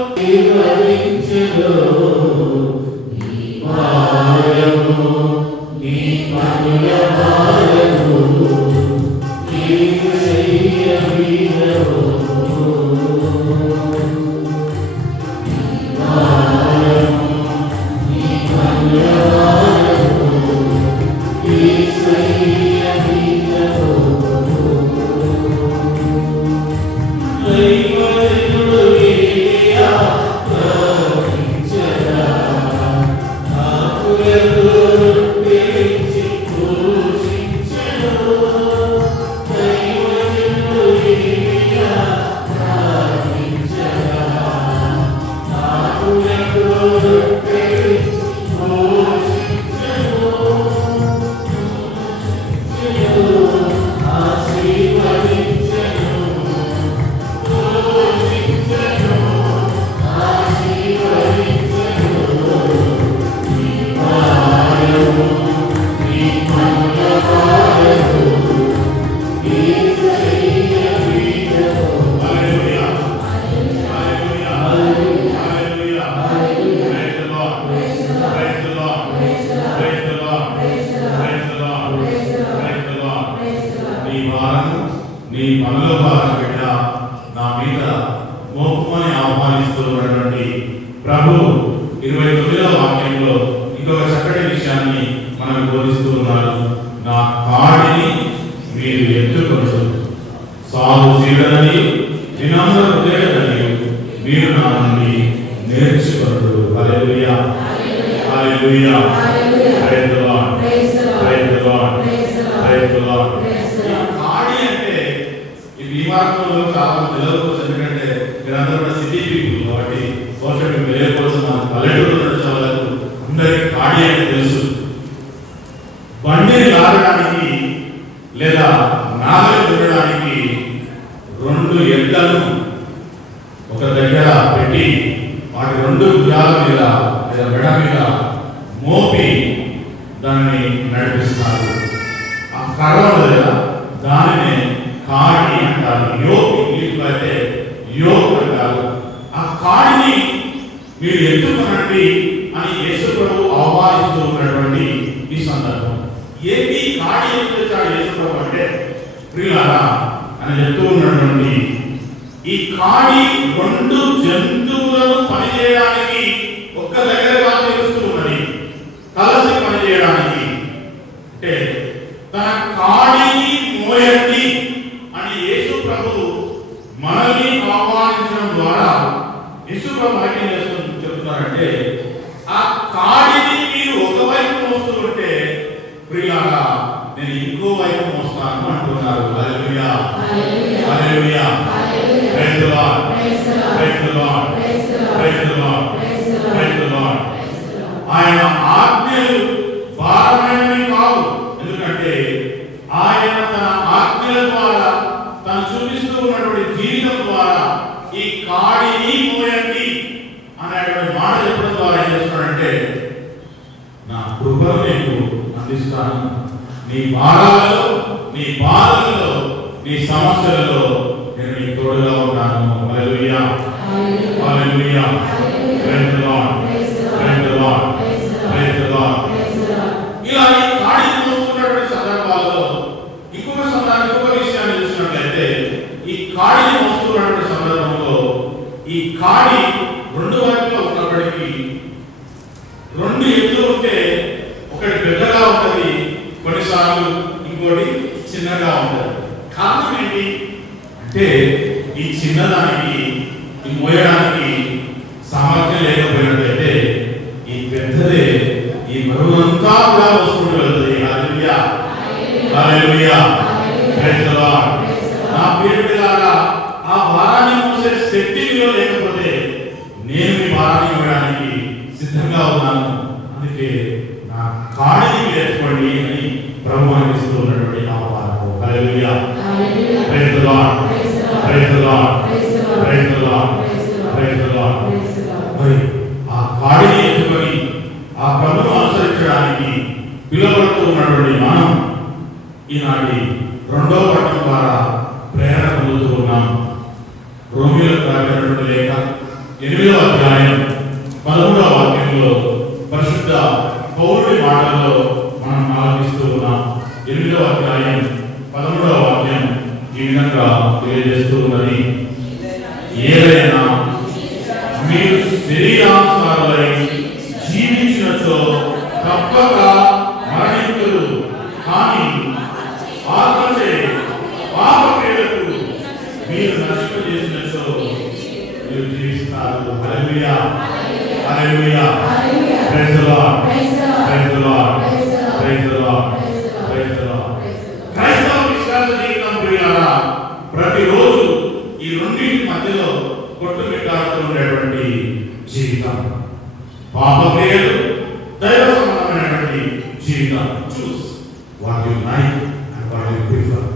Thank you. 29వ వాక్యంలో ఇంకొక చక్కటి విషయాన్ని మనకు బోధిస్తూ ఉన్నారు. నా కాడిని మీరు ఎత్తుకొనరు, సాగు సీడనని వినమ్ర హృదయుడని మీరు నా నుండి నేర్చుకొనరు. Hallelujah, hallelujah, praise the lord, praise the lord, praise the Lord. కాడి అంటే ఈ మార్గంలో చాలా నిలవవచ్చు. ఎందుకంటే మీరందరూ కూడా సిటీ పీపుల్ కాబట్టి బహుశా మీకు తెలియకపోవచ్చు. మన పల్లెటూరు నడిచే వాళ్ళకు అందరికీ కాడి అంటే తెలుసు. బండిని లాగడానికి లేదా నాగలి దున్నడానికి 2 ఎడ్లను ఒక దగ్గర పెట్టి వాటి 2 భుజాల మీద లేదా మెడ మీద మోపి దాన్ని నడిపిస్తారు. ఆ కర్ర ఉంది కదా, దానినే కాడి అంటారు. యోక్ ఇంగ్లీష్లో అయితే యోక్ అంటారు. ఆ కాడిని మీరు ఎత్తుకొనండి అని యేసు ప్రభువు ఆహ్వానిస్తూ ఉన్నటువంటి ఈ సందర్భం. ఏంటి కాడి ఎత్తుకొచ్చాడు యేసు ప్రభు అంటే, ప్రియులారా అని చెప్తూ ఉన్నటువంటి ఈ కాడి 2 జంతువులను పనిచేయడానికి ఒక్క దగ్గరగా తెలుస్తూ ఉన్నది, కలిసి పనిచేయడానికి. అంటే తన కాడిని మోయండి అని యేసు ప్రభు మనల్ని ఆహ్వానించడం ద్వారా యేసు ప్రభు మనకి చెప్తున్నారంటే, ఆ కాడిని మీరు ఒకవైపు మోస్తూ ఉంటే ప్రియులారా నేను ఇంకో వైపు మోస్తాను అంటున్నారు. Hallelujah, hallelujah, praise the lord, praise the lord, praise the lord, praise the Lord. ఆయన ఆజ్ఞలు భారమైనవి కావు. ఎందుకంటే ఆయన తన ఆజ్ఞల ద్వారా తను చూపిస్తూ ఉన్నటువంటి జీవితం ద్వారా ఈ కాడిని మోయండి అనేటువంటి మాట చెప్పడం ద్వారా ఏం చేస్తున్నాడంటే, నా కృపను నేను అందిస్తాను, నీ భారాలలో, నీ బాధలలో, నీ సమస్యలలో నేను నీ తోడుగా ఉంటాను. Hallelujah, hallelujah, praise the lord, praise the lord, praise the Lord. ఇలా ఈ కాడి మోస్తున్నటువంటి సందర్భాలలో ఇంకొక విషయాన్ని చూసినట్లయితే, ఈ కాడిని మోస్తున్నటువంటి సందర్భంలో ఈ కాడి 2 వైపులా ఉన్నప్పటికీ 2 ఎత్తులు ఉంటే ఒకటి పెద్దగా ఉంటుంది, కొన్నిసార్లు ఇంకోటి చిన్నగా ఉంటుంది. కారణం ఏంటి అంటే, ఈ చిన్నదానికి ఈ మోయడానికి సామర్థ్యం లేకపోయినట్లయితే ఈ పెద్దదే ఈ బరువంతా కూడా మోసుకుంటూ వెళ్తుంది. హల్లెలూయా, హల్లెలూయా, ప్రైజ్ ది లార్డ్. నా ప్రియమిత్రులారా, ఆ భారాన్ని మోసే శక్తి మీలో లేకపోతే నేను మీ భారాన్ని మోయడానికి సిద్ధంగా ఉన్నాను. అందుకే నా కాడిని మీరు ఎత్తుకోండి అని ప్రభువు అందిస్తూ ఉన్నటువంటి ఆహ్వానం. Hallelujah, praise the lord, praise the lord, praise the lord, praise the Lord. మరి ఆ కాడిని ఎత్తుకొని ఆ ప్రభువును అనుసరించడానికి పిలువబడుతూ ఉన్నటువంటి మనం ఈనాటి 2వ పట్టణం ద్వారా ప్రేరణ పొందుతూ ఉన్నాం. రోమీయులకు రాసినటువంటి లేఖ 8వ అధ్యాయం 13వ వాక్యంలో పరిశుద్ధ పౌరుడి మాటల్లో మనం ఆలోచిస్తూ ఉన్నాం. 8వ అధ్యాయం 13వ వాక్యం ఈ విధంగా తెలియజేస్తూ ఉన్నది. ఏదైనా మీరు శరీరానుసారులై జీవించినచో తప్పక మరణింతురు, కానీ ఆత్మచే పాప క్రియలకు మీరు నశింపజేసినచో మీరు జీవిస్తారు. Hallelujah, hallelujah, praise the lord, praise the lord, praise the lord, praise the Lord. క్రైస్తవ విశ్వాస జీవితం ప్రియులారా, ప్రతిరోజు ఈ రెండింటి మధ్యలో కొట్టుమిట్టాడుతూ ఉండేటువంటి జీవితం. పాప క్రియలు, దైవ సంబంధమైనటువంటి జీవితం. Choose what you like and what you prefer.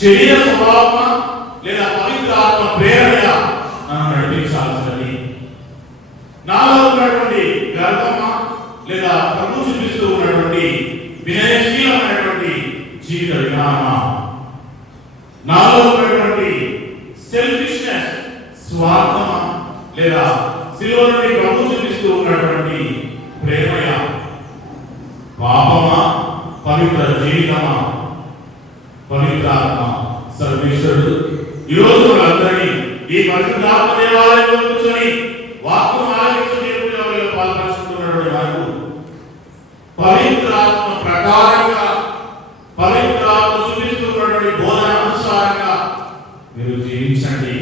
శరీర స్వభావమా లేదా పవిత్ర ఆత్మ ప్రేరణ నన్ను నడిపించాల్సినది, నాలో ఉన్నటువంటి గర్వమా లేదా ప్రభు చూపిస్తూ ఉన్నటువంటి వినయశీలమైనటువంటి జీవిత విధానమా, నాలో ఉన్నటువంటి సెల్ఫిష్నెస్ స్వార్థమా లేదా శిలువ నుండి ప్రభు చూపిస్తూ ఉన్నటువంటి ప్రేమయా, పాపమా పవిత్ర జీవితమా, పవిత్రాత్మ సర్వేశ్వరుడు ఈరోజు మనందరినీ ఈ పరిశుద్ధాత్మ దేవాలయంలో కూర్చొని వాక్కును ఆలకిస్తూ ఉన్నటువంటి వారు పవిత్రాత్మ ప్రకారంగా పవిత్రాత్మ చూపిస్తున్నటువంటి బోధన అనుసారంగా మీరు జీవించండి.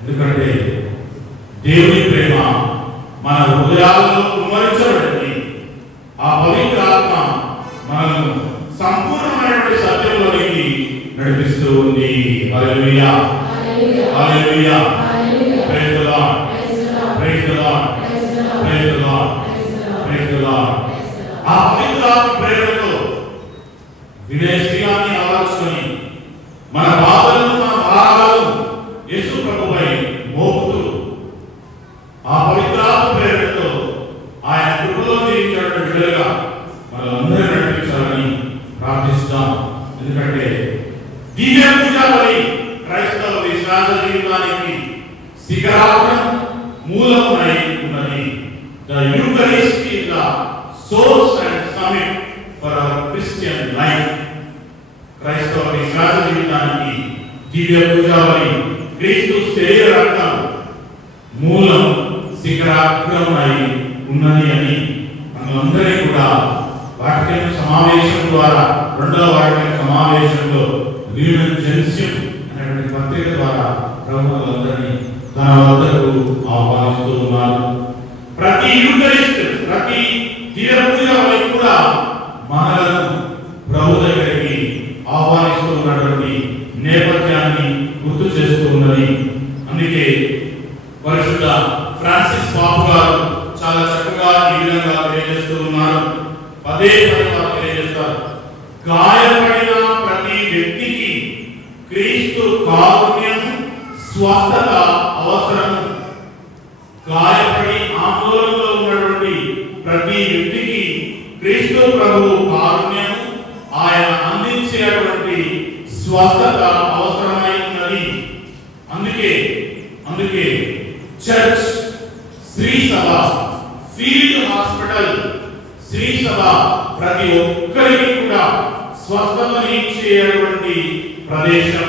ఎందుకంటే దేవుని ప్రేమ మన హృదయాలలో కుమ్మరించబడింది. ఆ పవిత్రాత్మ మనల్ని సంపూర్ణమైనటువంటి సత్యంలోనికి నడిపిస్తూ ఉంది. Hallelujah, hallelujah, praise the lord, praise the lord, praise the lord, praise the Lord. ఆ పవిత్రాత్మ ప్రేరణతో వినయశీలాన్ని అలవర్చుకొని మన బాధలను మన భారాలను యేసు ప్రభుపై మోపుతూ ఆ పవిత్రాత్మ ప్రేరణతో ఆయన కృపలో జీవించేటువంటి బిడ్డలుగా మనందరూ నడిపించాలని ప్రార్థిస్తాం. ఎందుకంటే దివ్య పూజావళి క్రైస్తవ విశ్వాస జీవితానికి శిఖరాగ్రం మూలమునై ఉన్నది. The Eucharist is the source and summit for hour Christian life. క్రైస్తవ విశ్వాస జీవితానికి దివ్య పూజావళి క్రీస్తు శరీర రక్తం మూలం శిఖరాగ్రమై ఉన్నది అని మనందరికీ కూడా వాటికన్ సమావేశం ద్వారా రెండవ వాటికన్ సమావేశంలో ల్యూమెన్ జెన్సియం అనేటువంటి పత్రిక ద్వారా ప్రభువులందరినీ తన వద్దకు ఆహ్వానిస్తూ ఉన్నారు. ప్రతి యూకరిస్ట్ ప్రతి దివ్య పూజావళి కూడా మనలను ప్రభు దగ్గరికి ఆహ్వానిస్తూ ఉన్నటువంటి నేపథ్యాన్ని గుర్తు చేస్తూ ఉన్నది. అందుకే పరిశుద్ధ ఫ్రాన్సిస్ పాపు గారు చాలా చక్కగా ఈ విధంగా తెలియజేస్తూ ఉన్నారు. పదే పదే వారు తెలియజేస్తారు. గాయపడిన ప్రతి వ్యక్తికి క్రీస్తు కారుణ్యం స్వస్థత అవసరం. గాయపడి ఆందోళనలో ఉన్నటువంటి ప్రతి వ్యక్తికి క్రీస్తు ప్రభువు కారుణ్యం ఆయన అందించేటువంటి స్వస్థత అవసరమై ఉన్నది. అందుకే చర్చ్, శ్రీ సభ, ఫీల్డ్ హాస్పిటల్, శ్రీ సభ ప్రతి ఒక్కరికి కూడా స్వస్థతని ఇచ్చేటువంటి ప్రదేశం.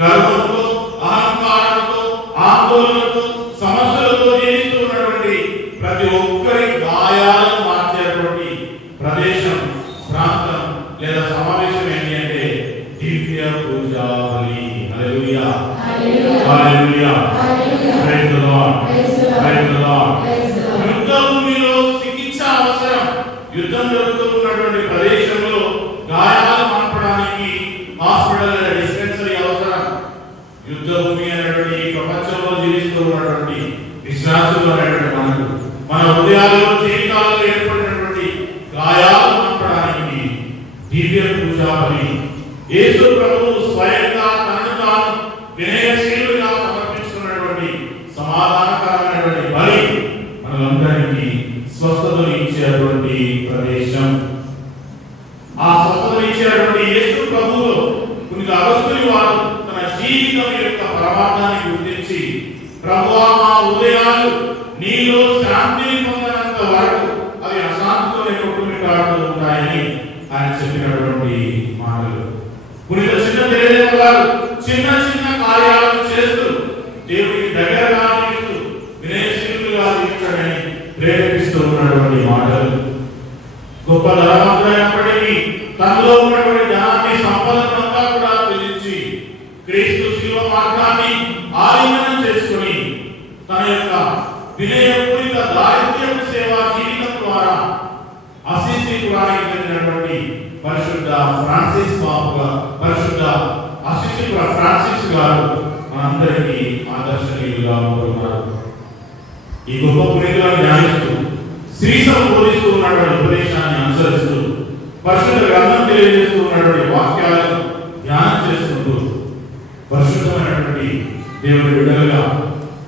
గర్వంతో, అహంకారంతో, ఆందోళనతో, సమస్యలతో జీవిస్తున్నటువంటి ప్రతి ఒక్కరి గాయాలను మార్చేటువంటి ప్రదేశం, ప్రాంతం లేదా సమావేశం ఏంటి అంటే దివ్య పూజావళి. Hallelujah, hallelujah, praise the lord, praise the Lord. యుద్ధ భూమిలో చికిత్స అవసరం. యుద్ధం జరుగుతున్నటువంటి ప్రదేశంలో గాయాలు మార్చడానికి హాస్పిటల్ డిస్పెన్సరీ అవసరం. యుద్ధ భూమి అనేటువంటి ప్రపంచంలో జీవిస్తూ ఉన్నటువంటి విశ్వాసులు అనేటువంటి మనకు మన హృదయాల్లో జీవితాల్లో ఏర్పడినటువంటి గాయాలు మార్చడానికి దివ్య పూజావళి. యేసు ప్రభువు స్వయంగా తనను తాను వినయశీలుగా సమర్పించుకున్నటువంటి సమాధానకరమైనటువంటి బలి మనందరికీ స్వస్థతను ఇచ్చేటువంటి ప్రదేశం. ఆ స్వస్థతను ఇచ్చేటువంటి యేసు ప్రభువులో కొన్ని అగస్తుని వారు తన జీవితం యొక్క పరమార్థాన్ని గుర్తించి, ప్రభువా మా ఉదయాలు నీలో శాంతిని పొందనంత వరకు అవి అశాంతితోనే కొట్టుమిట్టాడుతూ ఉంటాయని ఆయన చెప్పినటువంటి మాటలు. పునీత చిన్న తెరేసా గారు చిన్న చిన్న కార్యాలను చేస్తూ దేవుడికి దగ్గరగా జీవిస్తూ వినయశీలుగా జీవించడని ప్రేరేపిస్తూ ఉన్నటువంటి మాటలు. గొప్ప ధనవంతుడైనప్పటికీ తనలో ఉన్నటువంటి ధనాన్ని, సంపదనంతా కూడా త్యజించి క్రీస్తు శిలువ మార్గాన్ని ఆలింగనం చేసుకుని తన యొక్క వినయపూరిత దారిద్ర్య సేవా జీవితం ద్వారా అసిసి పురానికి చెందినటువంటి పరిశుద్ధ ఫ్రాన్సిస్ పాపుగా పరిశుద్ధ అసిసి ఫ్రాన్సిస్ గారు మనందరికీ ఆదర్శనీయులుగా ఉంటున్నారు. ఈ గొప్ప పునీతులను ధ్యానిస్తూ శ్రీసభ బోధిస్తూ ఉన్నటువంటి ఉపదేశాన్ని అనుసరిస్తూ పరిశుద్ధ గ్రంథం తెలియజేస్తూ ఉన్నటువంటి వాక్యాలను ధ్యానం చేసుకుంటూ పరిశుద్ధమైనటువంటి దేవుడి బిడ్డలుగా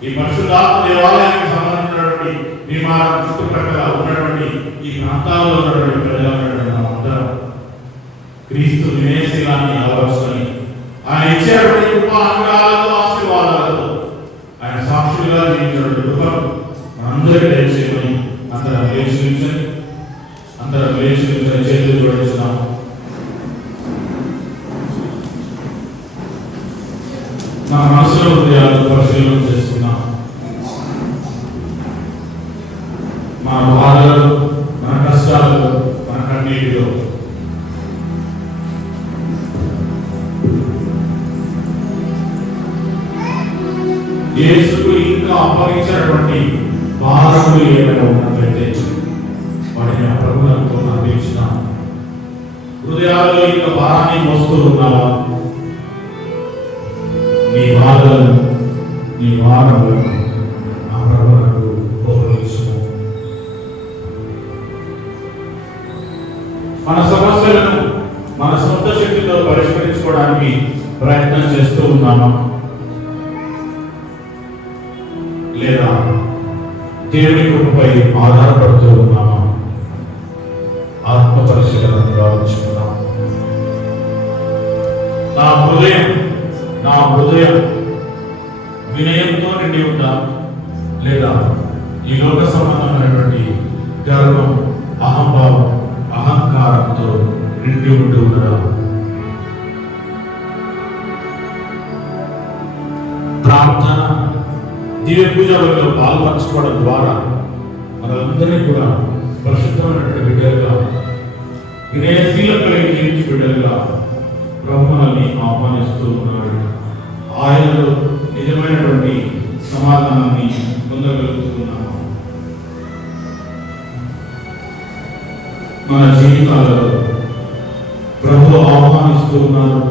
ఈ పరిశుద్ధాత్మ దేవాలయానికి సంబంధించినటువంటి భీమారం చుట్టుప్రక్కల ఉన్నటువంటి ఈ ప్రాంతాల్లో ఉన్నటువంటి ప్రజలైనటువంటి మనమందరం క్రీస్తు వినయశీలాన్ని అలవర్చుకొని ఆయన ఇచ్చేటువంటి కృప అనుగ్రహాలతో, ఆశీర్వాదాలతో ఆయన సాక్షులుగా జీవించినటువంటి కృప మనందరికీ దయచేయమని అందరం లేచి నిల్చొని చేతులు జోడిస్తున్నాము. నా మనసులో హృదయాలు పరిశీలన చేసుకున్నాం. మన బాధ భారములు ఏమైనా ఉన్నట్లయితే వాటిని ఆ ప్రభువులకు అందించిన హృదయాల్లో ఇంకా భారాన్ని మోస్తూ ఉన్నావా? నీ బాధలను నీ భారములను ఆ ప్రభువులకు గౌరవించుము. మన సమస్యలను మన సొంత శక్తితో పరిష్కరించుకోవడానికి ప్రయత్నం చేస్తూ ఉన్నామా? లేదా దేవుని కృపపై ఆధారపడుతూ ఉన్నామా? ఆత్మ పరిశీలన గావించుకున్నాం. నా హృదయం వినయంతో నిండి ఉందా? లేదా ఈ లోక సంబంధమైనటువంటి గర్వం, అహంభావం, అహంకారంతో నిండి ఉంటూ ఉన్నదా? ప్రార్థన, దివ్య పూజలలో పాల్పంచుకోవడం ద్వారా మనందరినీ కూడా పరిశుద్ధమైనటువంటి బిడ్డలుగా, వినయశీలం కలిగి జీవించే బిడ్డలుగా ప్రభు మనల్ని ఆహ్వానిస్తూ ఉన్నాడు. ఆయనలో నిజమైనటువంటి సమాధానాన్ని పొందగలుగుతున్నాము. మన జీవితాలలో ప్రభు ఆహ్వానిస్తూ ఉన్నారు.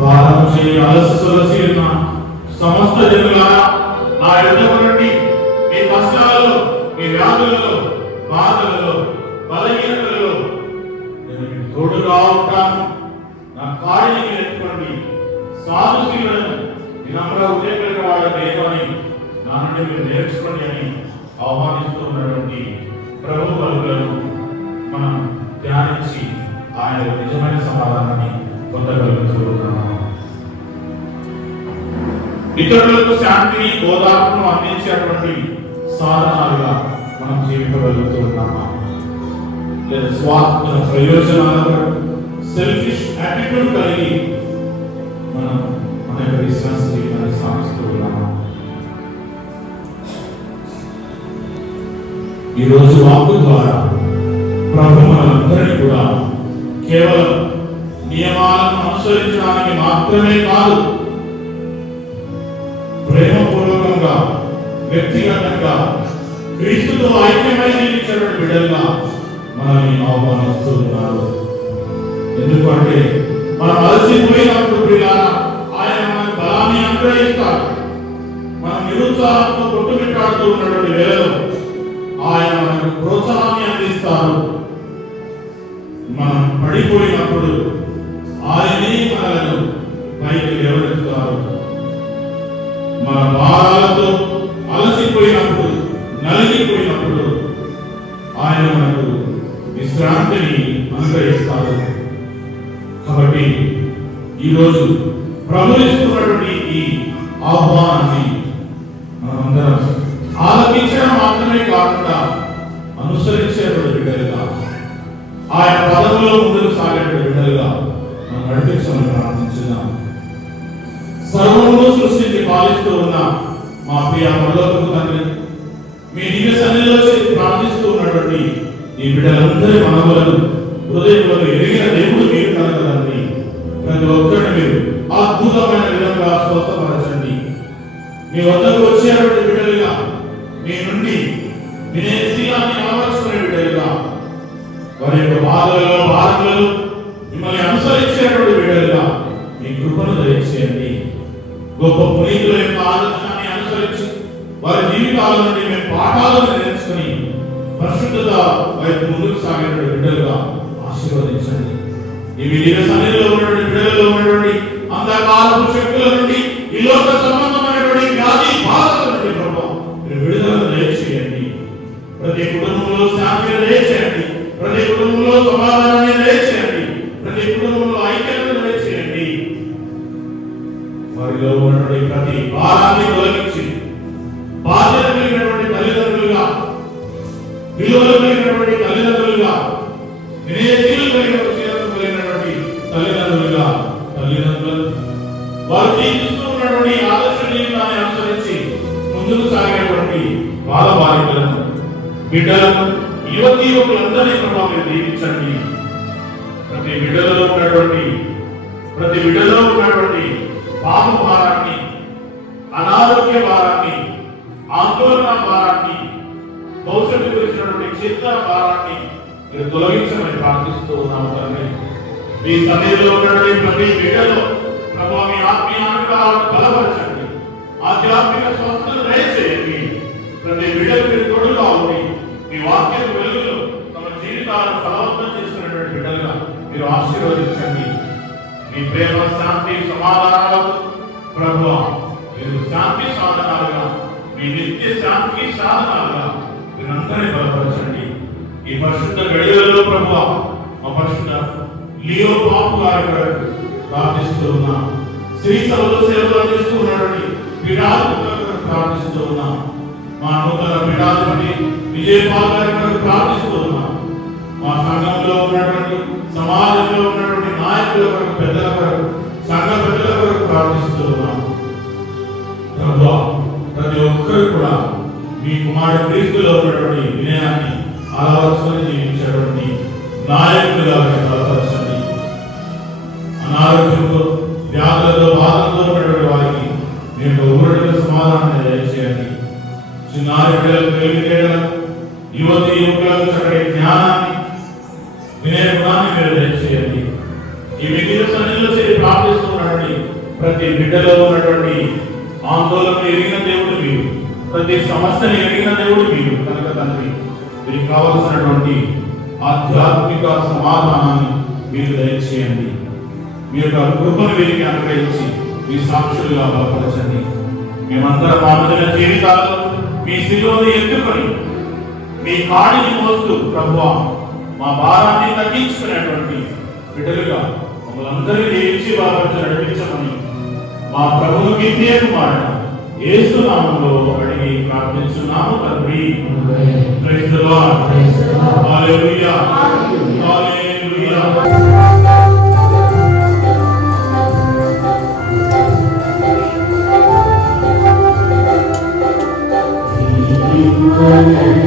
భారం చేయి అలసి ఉన్న సమస్త జనులారా, నా ఎదుట నుండి మీ కష్టాలలో, మీ వ్యాధులలో, బాధలలో, బలహీనతలలో నేను మీకు తోడుగా ఉంటాను. నా కాడిని మీరు ఎత్తుకోండి. సాధుశీలను వినమ్ర ఉద్రేకల వాళ్ళ నేను అని నా నుండి మీరు నేర్చుకోండి అని ఆహ్వానిస్తూ ఉన్నటువంటి ప్రభు పలుకులను మనం ధ్యానించి ఆయన నిజమైన సమాధానాన్ని పొందగలుగుతూ ఉన్నాము. ఇతరులకు శాంతిని, ఓదార్పును అందించేటువంటి సాధనాలుగా మనం జీవించగలుగుతూ ఉన్నామా? లేదా స్వార్థ ప్రయోజనాలకు, సెల్ఫిష్ యాటిట్యూడ్ కలిగి మనం మన యొక్క విశ్వాస జీవితాన్ని సాగిస్తూ ఉన్నామా? ఈరోజు వాక్కు ద్వారా ప్రభు మనందరినీ కూడా కేవలం నియమాలను అనుసరించడానికి మాత్రమే కాదు, ప్రేమపూర్వకంగా, వ్యక్తిగతంగా క్రీస్తుతో ఐక్యమై జీవించేటువంటి బిడ్డలుగా మనల్ని ఆహ్వానిస్తూ ఉన్నారు. ఎందుకంటే మనం అలసిపోయినప్పుడు ప్రియులారా, ఆయన మనకు బలాన్ని అనుగ్రహిస్తారు. మనం నిరుత్సాహంతో కొట్టుమిట్టాడుతూ ఉన్నటువంటి వేళలో ఆయన మనకు ప్రోత్సాహాన్ని అందిస్తారు. మనం పడిపోయినప్పుడు ఆయనే మనలను పైకి లేవనెత్తుతారు. మన భారాలతో అలసిపోయినప్పుడు, నలిగిపోయినప్పుడు ఆయన మనకు విశ్రాంతిని అనుగ్రహిస్తారు. కాబట్టి ఈరోజు ప్రభు ఇస్తున్నటువంటి ఈ ఆహ్వానాన్ని మనమందరం ఆలకించడం మాత్రమే కాకుండా అనుసరించేటువంటి బిడ్డలుగా, ఆయన పదవులో ముందుకు సాగేటువంటి బిడ్డలుగా మనం నడిపించమని ప్రార్థించున్నాం. సర్వము సృష్టించి పాలిస్తూ ఉన్న మా ప్రియ పరలోకపు తండ్రి, మీ దివ్య సన్నిధిలో ప్రార్థిస్తూ ఉన్నటువంటి ఈ బిడ్డలందరి మనవులను హృదయంలో ఎరిగిన దేవుడు మీరు కలగదండి. ప్రతి ఒక్కరిని మీరు అద్భుతమైన విధంగా స్వస్థపరచండి. మీ వద్దకు వచ్చేటువంటి బిడ్డలుగా, మీ నుండి వినయశీలాన్ని అలవర్చుకునే బిడ్డలుగా, వారి యొక్క బాధలలో, భారములలో మిమ్మల్ని అనుసరించేటువంటి బిడ్డలుగా మీ కృపను దయచేయండి. గొప్ప పునీతుల యొక్క ఆదర్శాన్ని అనుసరించి వారి జీవితాల నుండి మేము పాఠాలను నేర్చుకుని పరిశుద్ధత వైపు ముందుకు సాగేటువంటి బిడ్డలుగా ఆశీర్వదించండి. ఈ దివ్య సన్నిధిలో ఉన్నటువంటి బిడ్డలలో ఉన్నటువంటి అంధకారపు శక్తుల నుండి, ఈ లోక సంబంధమైనటువంటి వ్యాధి బాధల నుండి ప్రభు మీరు విడుదలను దయచేయండి. ప్రతి కుటుంబంలో శాంతిని దయచేయండి. ప్రతి కుటుంబంలో సమాధానాన్ని దయచేయండి. ప్రతి కుటుంబంలో ఐక్యతను దయచేయండి. వారిలో ఉన్నటువంటి ప్రతి భారాన్ని తొలగించి బాధ్యత కలిగినటువంటి తల్లిదండ్రులుగా, విలువలు కలిగినటువంటి తల్లిదండ్రులుగా, వినయశీలు కలిగినటువంటి తల్లిదండ్రులుగా, తల్లిదండ్రులు వారు జీవిస్తూ ఉన్నటువంటి ఆదర్శ జీవితాన్ని అనుసరించి ముందుకు సాగేటువంటి బాలబాలికలను, బిడ్డలను, యువకులందరినీ ప్రభావం దీవించండి. ప్రతి బిడ్డలో ఉన్నటువంటి పాప భారాన్ని, అనారోగ్య భారాన్ని, ఆందోళన భారాన్ని భవిష్యత్తు గురించినటువంటి చింత భారాన్ని మీరు తొలగించమని ప్రార్థిస్తూ ఉన్నాము తండ్రి. మీ సన్నిధిలో ఉన్నటువంటి ప్రతి బిడ్డలో ప్రభువా మీ ఆత్మీయ అనుగ్రహాలను బలపరచండి, ఆధ్యాత్మిక స్వస్థతను దయచేయండి. ప్రతి బిడ్డకు మీరు తోడుగా ఉండి మీ వాక్యం వెలుగులో తమ జీవితాలను ఫలవంతం చేసుకున్నటువంటి బిడ్డలుగా మీరు ఆశీర్వదించండి. మీ ప్రేమ, శాంతి, సమాధానాలకు ప్రభువా మీరు శాంతి సాధనాలుగా, మీ నిత్య శాంతికి సాధనాలుగా మీరందరినీ బలపరచండి. ఈ పరిశుద్ధ గడియలలో ప్రభువా మా పరిశుద్ధ లియో బాబు గారి కొరకు ప్రార్థిస్తూ ఉన్నాం. శ్రీ సభలో సేవలు అందిస్తూ ఉన్నటువంటి పీఠాధిపతులకు ప్రార్థిస్తూ ఉన్నాం. మా నూతన పీఠాధిపతి విజయపాల్ గారి కొరకు ప్రార్థిస్తూ ఉన్నాం. మా సంఘంలో ఉన్నటువంటి, సమాజంలో ఉన్నటువంటి నాయకుల కొరకు, పెద్దల కొరకు, సంఘ పెద్దల కొరకు ప్రార్థిస్తూ ఉన్నాం. ప్రభువా ప్రతి ఒక్కరు కూడా మీ కుమారుడు క్రీస్తులో ఉన్నటువంటి వినయాన్ని అలవర్చుకొని జీవించేటువంటి నాయకులుగా బలపరచండి. అనారోగ్యంతో, వ్యాధులతో, బాధలతో ఉన్నటువంటి వారికి మీరు ఊరటిగా సమాధానాన్ని దయచేయండి. చిన్నారి పిల్లలకు, తెలివితేటలకు, యువతి యువకులకు చక్కటి జ్ఞానాన్ని, వినయ గుణాన్ని మీరు దయచేయండి. ఈ మిగిలిన సన్నిధిలో చేరి ప్రార్థిస్తున్నటువంటి ప్రతి బిడ్డలో ఉన్నటువంటి ఆందోళన ఎరిగిన దేవుడు మీరు, ప్రతి సమస్యను ఎరిగిన దేవుడు మీరు కనుక తండ్రి మీకు కావలసినటువంటి ఆధ్యాత్మిక సమాధానాన్ని మీరు దయచేయండి. మీ యొక్క కృపను వీరికి అనుగ్రహించి మీ సాక్షులుగా బలపరచండి. మేమందరం ఆమె జీవితాల్లో మీ శిలువను ఎత్తుకొని మీ కాడిని మోస్తూ ప్రభువా మా భారాన్ని తగ్గించుకునేటువంటి బిడ్డలుగా మమ్మల్ని అందరినీ దీవించి బలపరచి నడిపించమని మా ప్రభువు నిత్య కుమారుడు యేసు నామములో అడిగి ప్రార్థించున్నాము తండ్రి. Praise the lord. Hallelujah. Hallelujah. Thank you.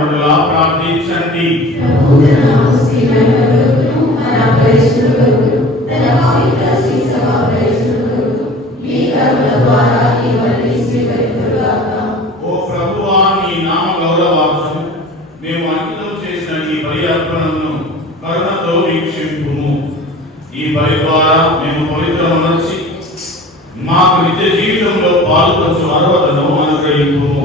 మరుడులా ప్రార్థించండి. ఓ ప్రభువా, నీ నామ గౌరవార్థం మేము అంకితం చేసిన ఈ బలి అర్పణను కరుణతో వీక్షింపుము. ఈ బలి ద్వారా మేము పవిత్రమనర్చి మాకు నిత్య జీవితంలో పాల్గొచ్చు అర్హతను అనుగ్రహింపుము.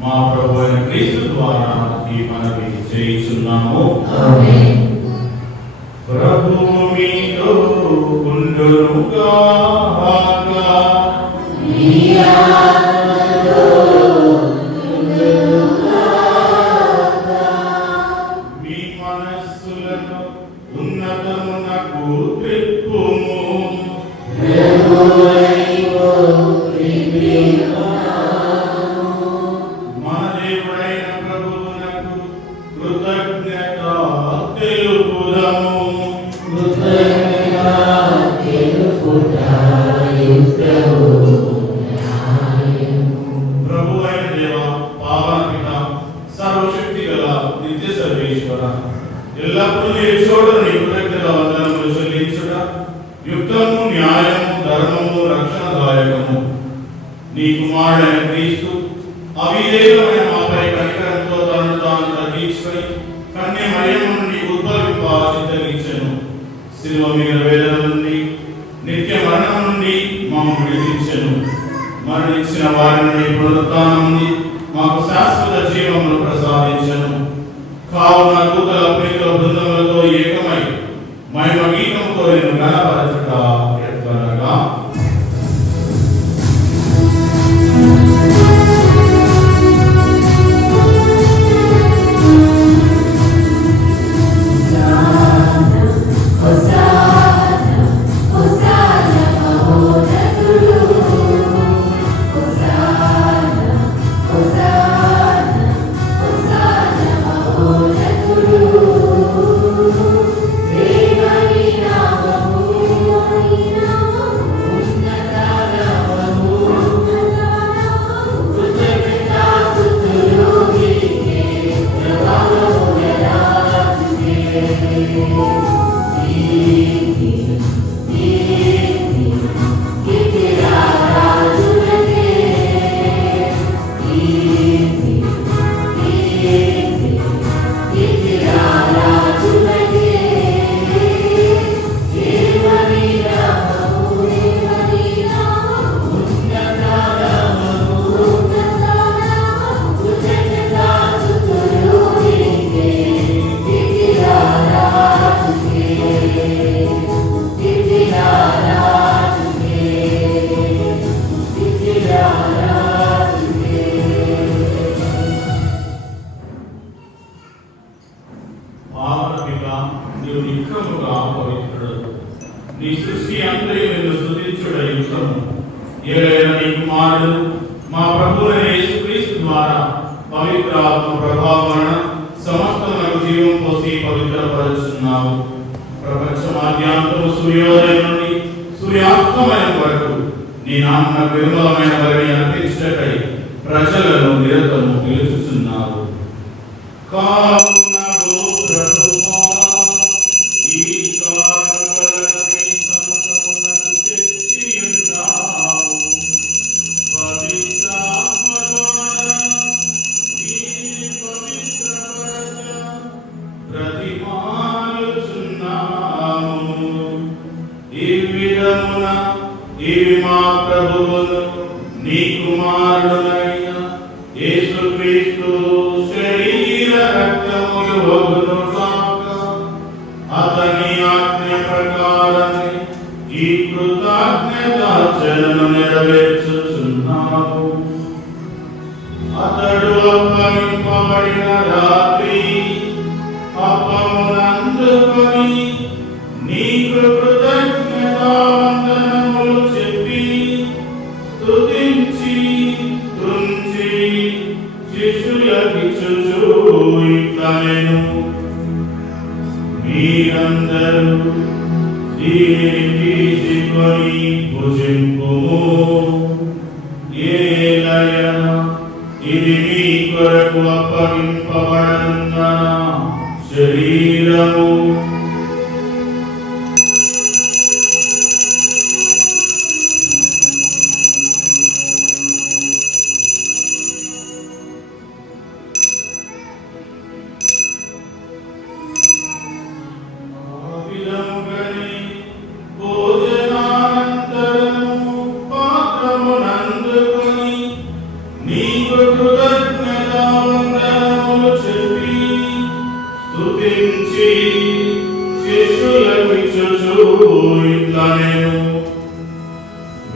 మా ప్రభు అయిన క్రీస్తు ద్వారా ఈ మనవి చేయుచున్నాము. ప్రభువు మీతో ఉండునుగాక. మీ మనస్సులను ఉన్నతమునకు త్రిప్పుము. మన దేవుడైన ప్రభువునకు కృతజ్ఞత తెలుపుదము. ప్రభు అయిన దేవ, పావన పిత, సర్వశక్తి గల నిత్య సర్వేశ్వర, ఎల్లప్పుడూ ఏ చోటను నీ కృతజ్ఞత వందనములు చెల్లించుట యుక్తము, న్యాయము, ధర్మము, రక్షణదాయకము. నీ కుమారుడైన క్రీస్తు అవిధేయమైన మాపై కనికరంతో తనను తాను తగ్గించుకొని కన్య మరియమ్మ నుండి ఉద్భవింప చిత్తగించెను. శిలువ మీద వేదన నుండి, నిత్య మరణం నుండి మమ్మల్ని విడిపించెను. మరణించిన వారి నుండి పునరుత్థానం నుండి మాకు శాశ్వత జీవమును ప్రసాదించెను. కావున దూతల ప్రేతుల బృందములతో ఏకమై మహిమ గీతముతో నేను గణపరచుట ఎట్లనగా, నీవు నిత్యముగా పవిత్రుడు. నీ సృష్టి అంతయు నిన్ను స్తుతించుట యుక్తము. ఏలైనా నీ కుమారుడు మా ప్రభువైన యేసుక్రీస్తు ద్వారా పవిత్ర ఆత్మ ప్రభావం సమస్తమునకు జీవం పోసి పవిత్రపరుచున్నావు. ప్రపంచమాద్యాంతము సూర్యోదయం నుండి సూర్యాస్తమయం వరకు నీ నామన నిర్మలమైన బలిని అర్పించుటకై ప్రజలను నిరతము పిలుచుచున్నావు. కావున ఓ ప్రభువా, ఈ కానుకలన్నీ సముఖమునకు తెచ్చియున్నావు. పవిత్రాత్మ ద్వారా నీవు పవిత్రపరచ ప్రతిమాలుచున్నాము. ఈ విధమున ఇవి మా ప్రభువును నీ కుమారుడైన యేసుక్రీస్తు శరీర రక్తములు వగును కాక. అతని ఆజ్ఞ ప్రకారమే ఈ కృతజ్ఞతార్చనను నెరవేర్చుచున్నాము. అతడు అప్పగింపబడిన రాత్రి అప్పమునందుకొని నీకు కృతజ్ఞతావందనములు చెప్పి స్తుతించి త్రుంచి శిష్యులకిచ్చుచు ఇట్లనెను, మీరందరూ దీనిని తీసుకొని భుజింపుము. ఏలయన ఇది మీ కొరకు అప్పగింపబడ కళంగన శరీరము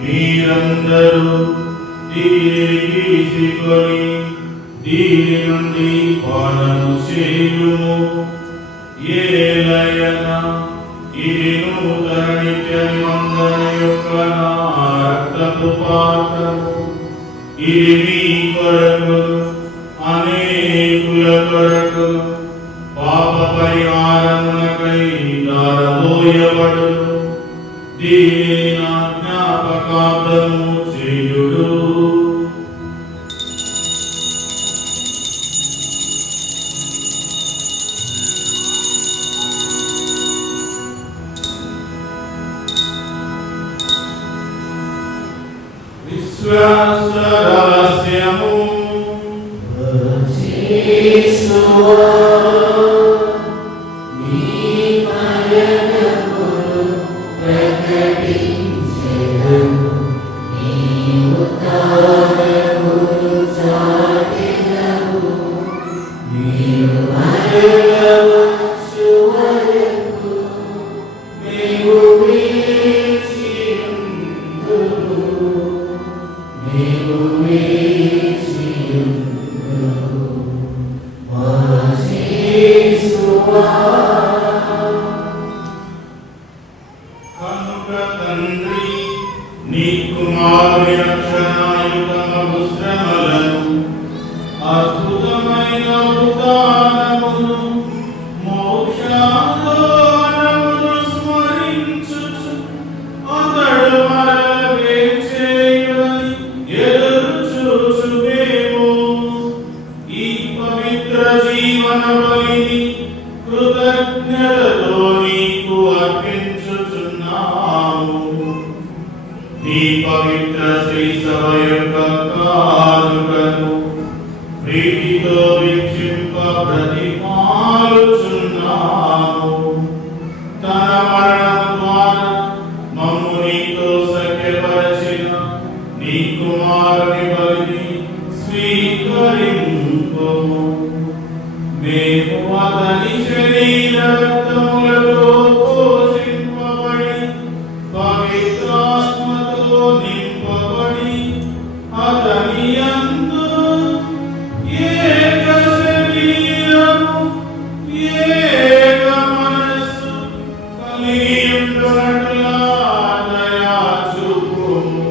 మీరందరూ తీసుకొని దీని నుండి పానము చేయుము. ఏలయనా ఇది నూతన నిత్య నిబంధన యొక్క నా రక్తపు పాత్రము. ఇది మీ కొరకు అనేకుల కొరకు పాప పరిహారమునకై దారబోయబడును. దీనిని నా జ్ఞాపకార్థము చేయుడు. విశ్వాస రహస్యము. కనుక తండ్రి నీ కుమారుని రక్షణాయుతమగు శ్రమలను అద్భుతమైన ఉదానమును మోక్షారోహణమును స్మరించుచు అతడు మరల వేచేయుడని ఎదురుచూచు మేము ఈ పవిత్ర జీవన బలిని కృతజ్ఞతతో నీకు అర్పించుచున్నాము. నీ పవిత్ర శ్రీ సభ యొక్క కానుకను ప్రీతితో వీక్షింప బ్రతిమాలుచున్నాము. తన మరణం ద్వారా మమ్ము నీతో సఖ్యపరచిన నీ కుమారుని బలిని స్వీకరింపుము. మేము అతని శరీర రక్తములతో పోషింపబడి పవిత్రాత్మతో నింపబడి అతని యందు ఏక శరీరము ఏక మనస్సు కలిగి ఉండునట్లుగా దయ చూపుము.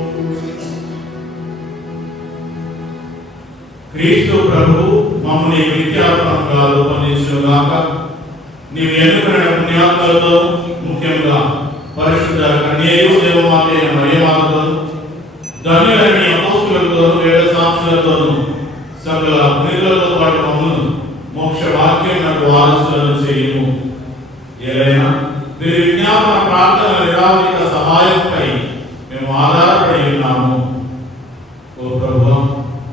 క్రీస్తు ప్రభు మమ్మల్ని విద్యాపరంగా రూపొందించుగాక. నీవు ఎన్నుకున్న పుణ్యాత్మలతో ముఖ్యంగా పరిశుద్ధ కన్యయు దేవమాత మరియమాతతో ధన్యులని అపోస్తులతో వేద సాక్షులతోనూ సకల పుణ్యులతో పాటు మమ్మల్ని మోక్ష వాక్యం వారసులను చేయుము. ఏదైనా మీరు విజ్ఞాపన ప్రార్థన నిరావధిక సహాయంపై మేము ఆధారపడి ఉన్నాము. ఓ ప్రభువా,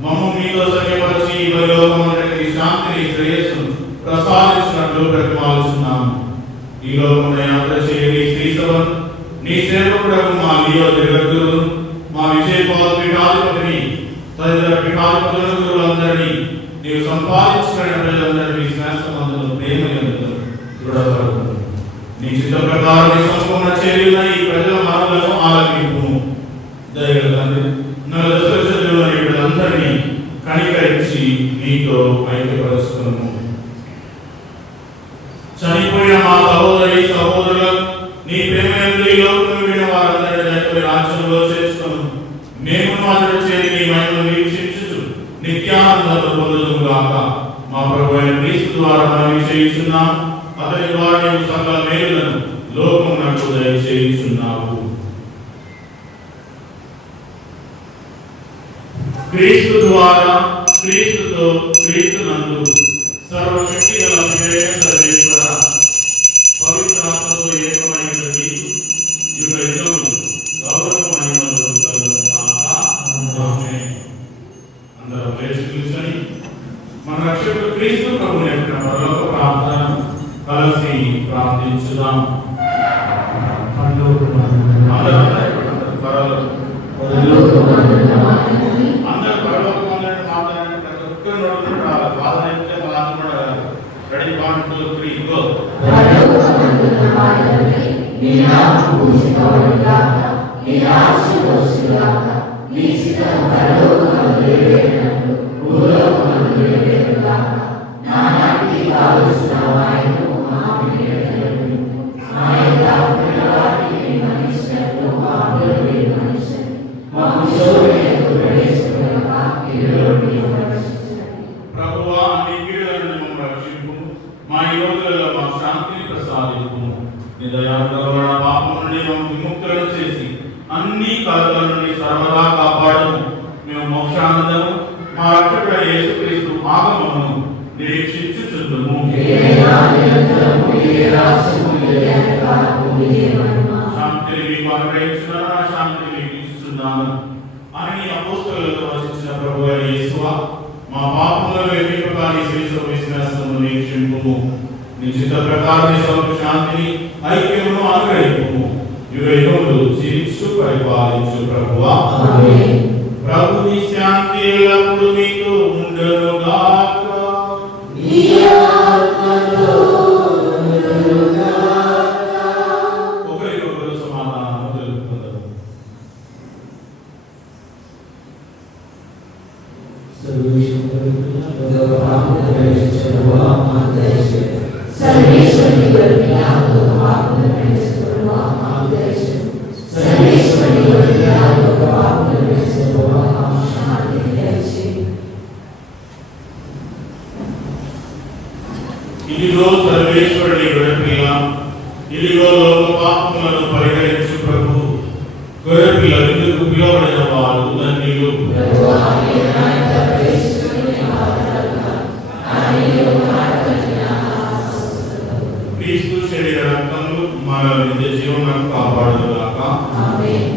మమ్ము మీతో సఖ్యపరిచి ఈ లోకమునకి శాంతిని శ్రేయస్సును ప్రసాదించినట్లు ప్రతిమాలుచున్నాము. ఈ లోకమున యాత్ర చేయని శ్రీ సభను నీ సేవకుడకు మా లియో జగద్గురు మా విజయపాల పీఠాధిపతిని తదితర పీఠాధిపతులను గురువులందరినీ నీవు సంపాదించిన ప్రజలందరినీ శ్రేష్టమందులు ప్రేమ దృఢపడు. నీ చిత్త ప్రకారం నీ సంపూర్ణ చేయున ఈ ప్రజల మనలను ఆలకింపు. దయగల తండ్రి, అందరినీ కనికరించి నీతో ఐక్యపరుస్తున్నాము. చనిపోయిన మా సహోదరి సహోదరులకు నీ ప్రేమ విడిన వారందరి రాజ్యంలో చేర్చుకును. మేము మాత్రం చేరి నీ మహిమను వీక్షించుచు నిత్యానందము పొందుదుముగాక. మా ప్రభువైన క్రీస్తు ద్వారా మనం చేయుచున్నాం. అతని ద్వారా నీవు సకల మేలులను లోకమునకు దయచేయుచున్నావు. క్రీస్తు ద్వారా క్రీస్తుతో క్రీస్తునందు సర్వశక్తి గల సర్వేశ్వర పవిత్ర ఆత్మతో ఏకమైనది యుగ యుగములు గౌరవ మహిమలు కలుగుగాక. ఆమేన్. అందరూ లేచి కూర్చొని మన రక్షకుడు క్రీస్తు ప్రభువు యొక్క పరలోక ప్రార్థన కలిసి ప్రార్థించుదాం. అందరూ పరలోకమందున్న మా తండ్రి, ప్రతి ఒక్కరి నోటి నుండి ప్రార్థన అయితే మనందరం కూడా రెడీ 1 2 3 గో. పరలోకమందున్న మా తండ్రి, నీ నామము పూజింపబడుగాక, నీ రాజ్యం వచ్చుగాక, నీ చిత్తము పరలోకమందు నెరవేరినట్లు భూలోకమందు నెరవేరుగాక. నానాటికి కావలసిన వాయువు మాకు నేర్పము. మా యొక్క అపరాధాన్ని మన్నించినట్లు మా అపరాధాన్ని మన్నించండి. మాకు శోధనకు ప్రవేశపెట్టక కీడులోకి రక్షించండి. ప్రభువా, నీ కీడుల నుండి మమ్మల్ని రక్షింపు. మా ఈ రోజులలో మాకు శాంతిని ప్రసాదింపు. నీ దయాకరుణ పాపం నుండి మమ్మల్ని విముక్తులను చేసి అన్ని కలతల నుండి సర్వదా కాపాడు. మేము మోక్షానందము మా రక్షకుడైన యేసుక్రీస్తు ఆగమమును నిరీక్షించుచుందుము. శాంతిని మీకు అనుగ్రహించున్నాను, నా శాంతిని మీకు ఇస్తున్నాను అని నీ అపోస్తలులతో వచించిన ప్రభువైన యేసువా, మా పాపములను ఎన్నికగా నీ శిలువ విశ్వాసమును వీక్షింపుము. నీ చిత్త ప్రకారం నీ స్వరూప శాంతిని ఐక్యమును అనుగ్రహింపుము. యుగయుగములు జీవించు పరిపాలించు ప్రభువా. ప్రభు నీ శాంతి ఎల్లప్పుడూ మీతో ఉండునుగాక. ఒకరికొకరు సమాధానము తెలుపుకుందాం. సర్వేశ్వరుని కొరకు యావత్తు పాపములను క్షమించుటకు మాకు దయచేయండి. సర్వేశ్వరుని కొరకు యావత్తు పాపములను క్షమించుటకు మాకు శాంతిని దయచేయండి. ఇదిగో సర్వేశ్వరుని గొర్రెపిల్ల, ఇదిగో లోక పాపములను పరిహరించు ప్రభు. గొర్రెపిల్ల విందుకు పిలువబడిన వారు ధన్యులు. ప్రభువా, మీరు నా యొద్ద ప్రవేశించుటకు నేను పాత్రుడను కాను. కానీ నీవు మాటలను నా ఆశీర్వదించుము. క్రీస్తు శరీర రక్తములు మన నిత్య జీవనాన్ని కాపాడుగాక. ఆమేన్.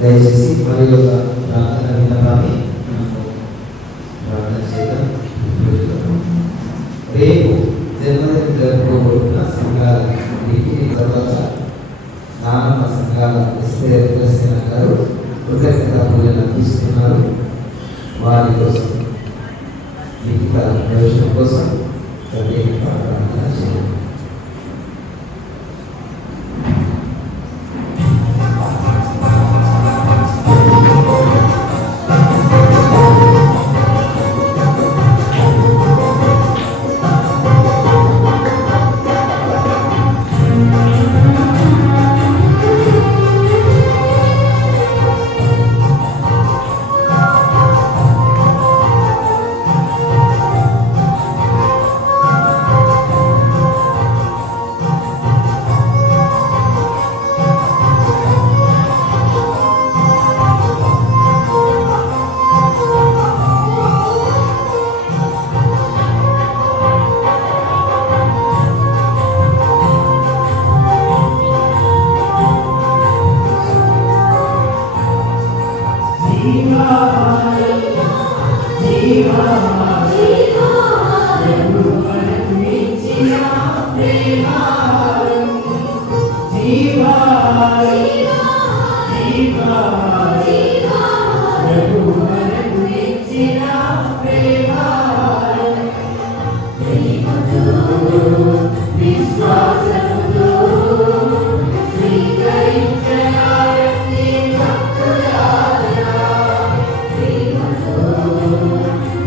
దయచేసి మరి యొక్క ప్రార్థన విన్నపాన్ని మనము ప్రార్థన చేద్దాం. రేపు జన్మదిన జరుపుకోబోతున్న సంఘాల డిగ్రీ తర్వాత నానమ్మ సంఘాల ఎస్పీ గారు కృతజ్ఞత పూజలు అందిస్తున్నారు. వారి కోసం లిఖిత ప్రయోజనం కోసం ప్రత్యేకంగా ప్రార్థన చేయాలి.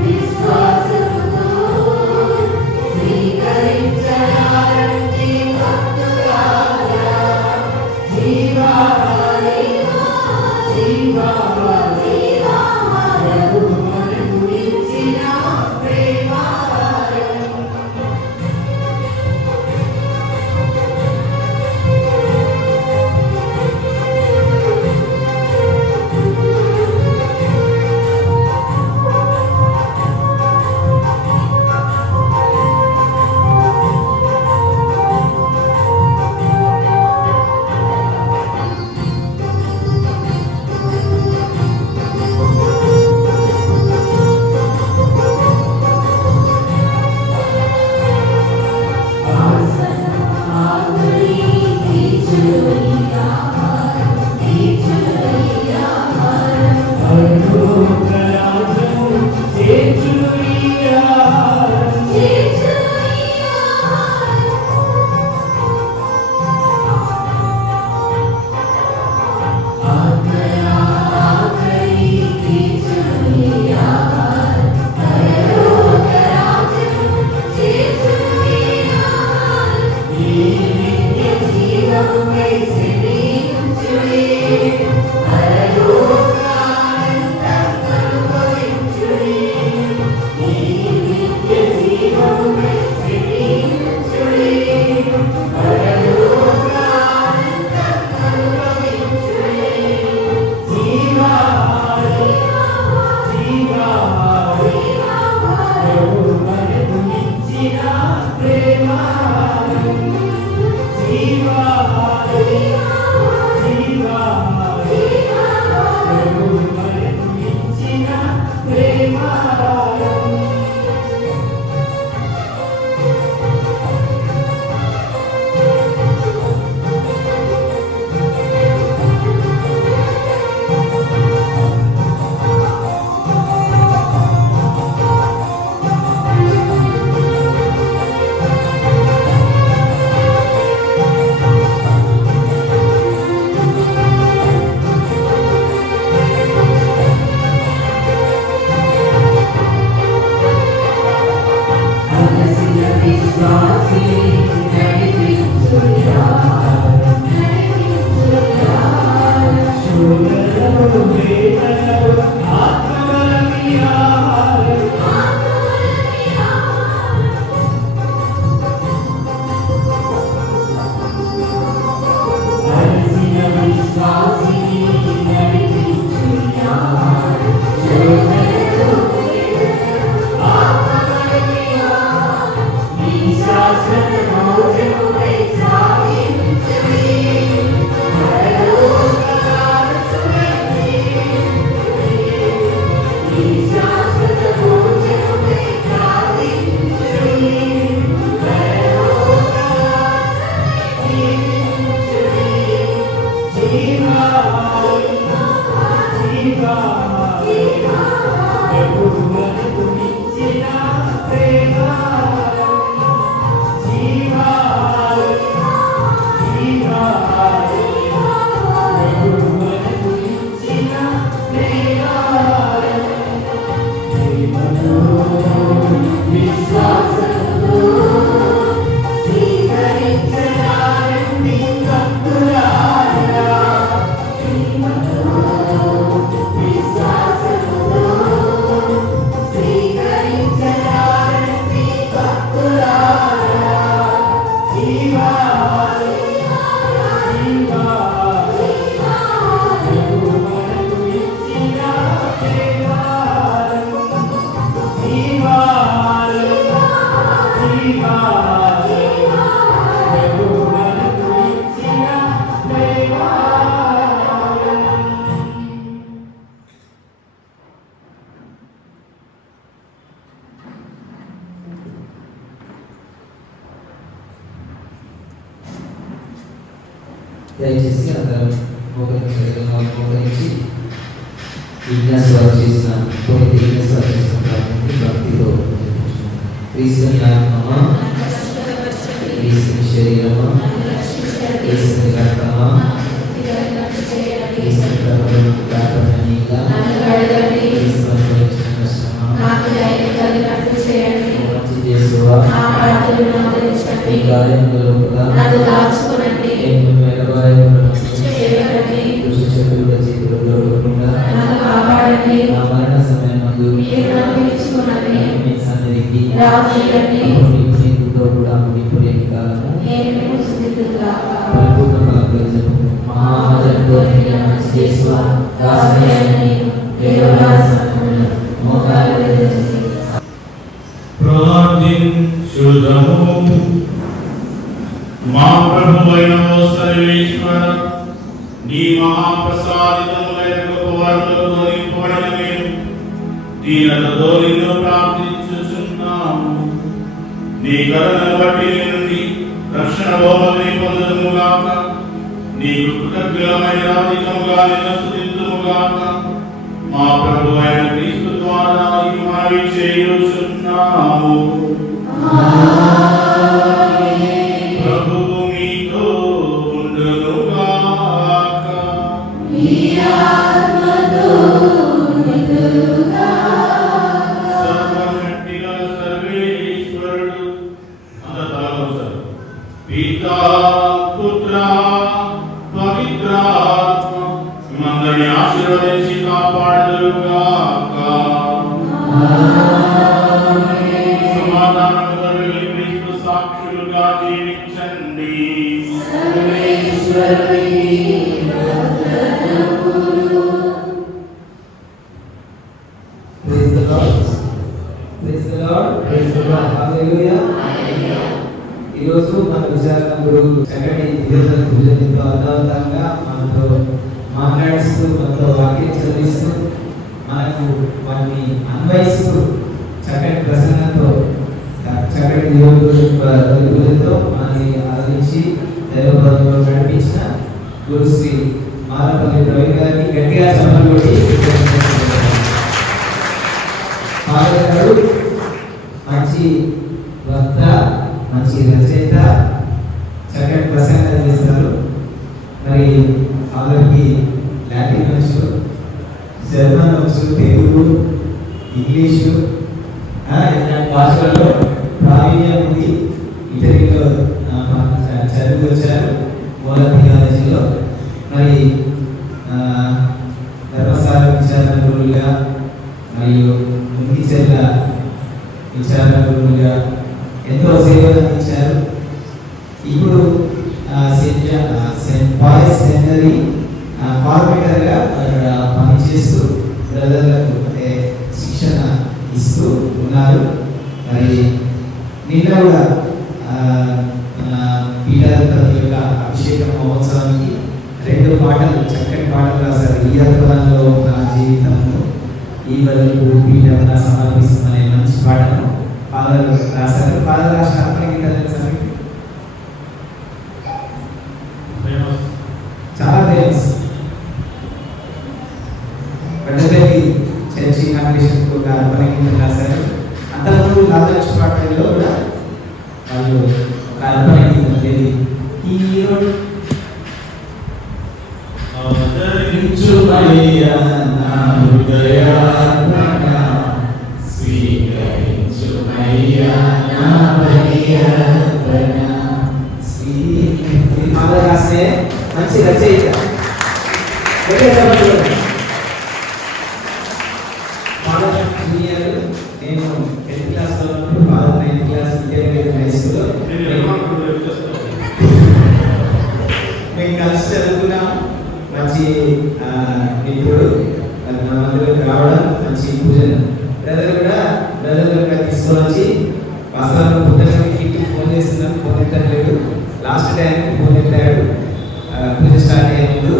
విశ్వాసముతో స్వీకరించడానికి దయచేసి అందరం మోకరించి విజ్ఞాసాలు చేసిన భక్తితో క్రీస్తుని ఆత్మమా, క్రీస్తుని శరీరమా, క్రీస్తుని రక్తమా, క్రీస్తుని మా ప్రభువైన సర్వేశ్వర, నీ మహాప్రసాదితములైన గొప్ప వరములతో నింపబడిన మేము దీనతతో నిన్ను ప్రార్థించుచున్నాము. నీ కరుణను బట్టి నుండి రక్షణ బహుమతిని పొందుదుముగాక. నీకు కృతజ్ఞమైన అధికముగా నిన్ను స్తుతింతుముగాక. మా ప్రభువైన క్రీస్తు ద్వారా ఈ మనవి చేయుచున్నాము. ప్రభువు మీతో ఉండునుగాక. సర్వశక్తిగల సర్వేశ్వరుడు పితా, పుత్ర, పవిత్రాత్మ మందరిని ఆశీర్వదించి కాపాడుగాక. సాక్షులుగా జీవించండి. ఈరోజు మన విచారణ గురువు చక్కటి పూజలతో అర్థవంతంగా మనతో మాట్లాడిస్తూ, మనతో వాక్యం చదివిస్తూ, మనకు వాటిని అన్వయిస్తూ చక్కటి ప్రసంగంతో చక్కటి దేవుడితో మనల్ని ఆదరించి దైవబోధనలో నడిపించిన గురుశ్రీ మారపల్లి ప్రవీణ్ గారిని గట్టిగా చప్పట్లు కొట్టి గారు మంచి వక్త, మంచి రచయిత, చక్కటి ప్రసంగం చేస్తారు. మరి అందరికి లాటిన్ వచ్చు, జర్మన్ వచ్చు, తెలుగు, ఇంగ్లీషు ఇలాంటి భాషల్లో ప్రావీణ్యం ఉంది. ఇటలీలో చదువు వచ్చారు, మూల థియాలజీలో. మరి గురువులుగా మరియు ముంగిచెర్ల విచారణ గురువులుగా ఎంతో సేవలు అందించారు. ఇప్పుడు సెయింట్ పాల్స్ సెమినరీ కార్పొరేటర్గా పనిచేస్తూ బ్రదర్లకు అంటే శిక్షణ ఇస్తూ ఉన్నారు. మరి నిన్న కూడా పీఠాధిపతుల యొక్క అభిషేక మహోత్సవానికి 2 పాటలు చక్కటి పాటలు రాశారు. ఈ అద్భుతంలో నా జీవితంలో ఈ బదులు పీఠం సమర్పిస్తుందనే మంచి పాటను ఫాదర్ రాశారు. ఫాదర్ రాసిన చాలా ఫేమస్. పెద్దపల్లి చర్చి కాంపిటీషన్కు ఒక అర్పణ గీతం రాశారు. అంతకుముందు నాదలక్ష్మి పాటల్లో కూడా వాళ్ళు ఒక అర్పణ గీతం లేదు. హీరో స్వీకరించుమయ్యా నా హృదయార్పణ, స్వీకరించుమయ్యా నా బలియర్పణ. ఫాదర్ రాసే మంచి రచయిత. ఫాదర్ జూనియర్, నేను 10th క్లాస్లో ఉన్నప్పుడు father 9th class intermediate high స్కూల్లో మేము కలిసి చదువుకున్నాం. మంచి ఇప్పుడు మన మందిలోకి రావడం మంచి పూజలు. బ్రదర్ కూడా తీసుకొని వచ్చి వాస్తవానికి పొద్దున్న ఇంటికి ఫోన్ చేస్తున్నాను, ఫోన్ ఎత్తట్లేదు. లాస్ట్ టైం ఫోన్ ఎత్తాడు పూజ స్టార్ట్ అయ్యే ముందు.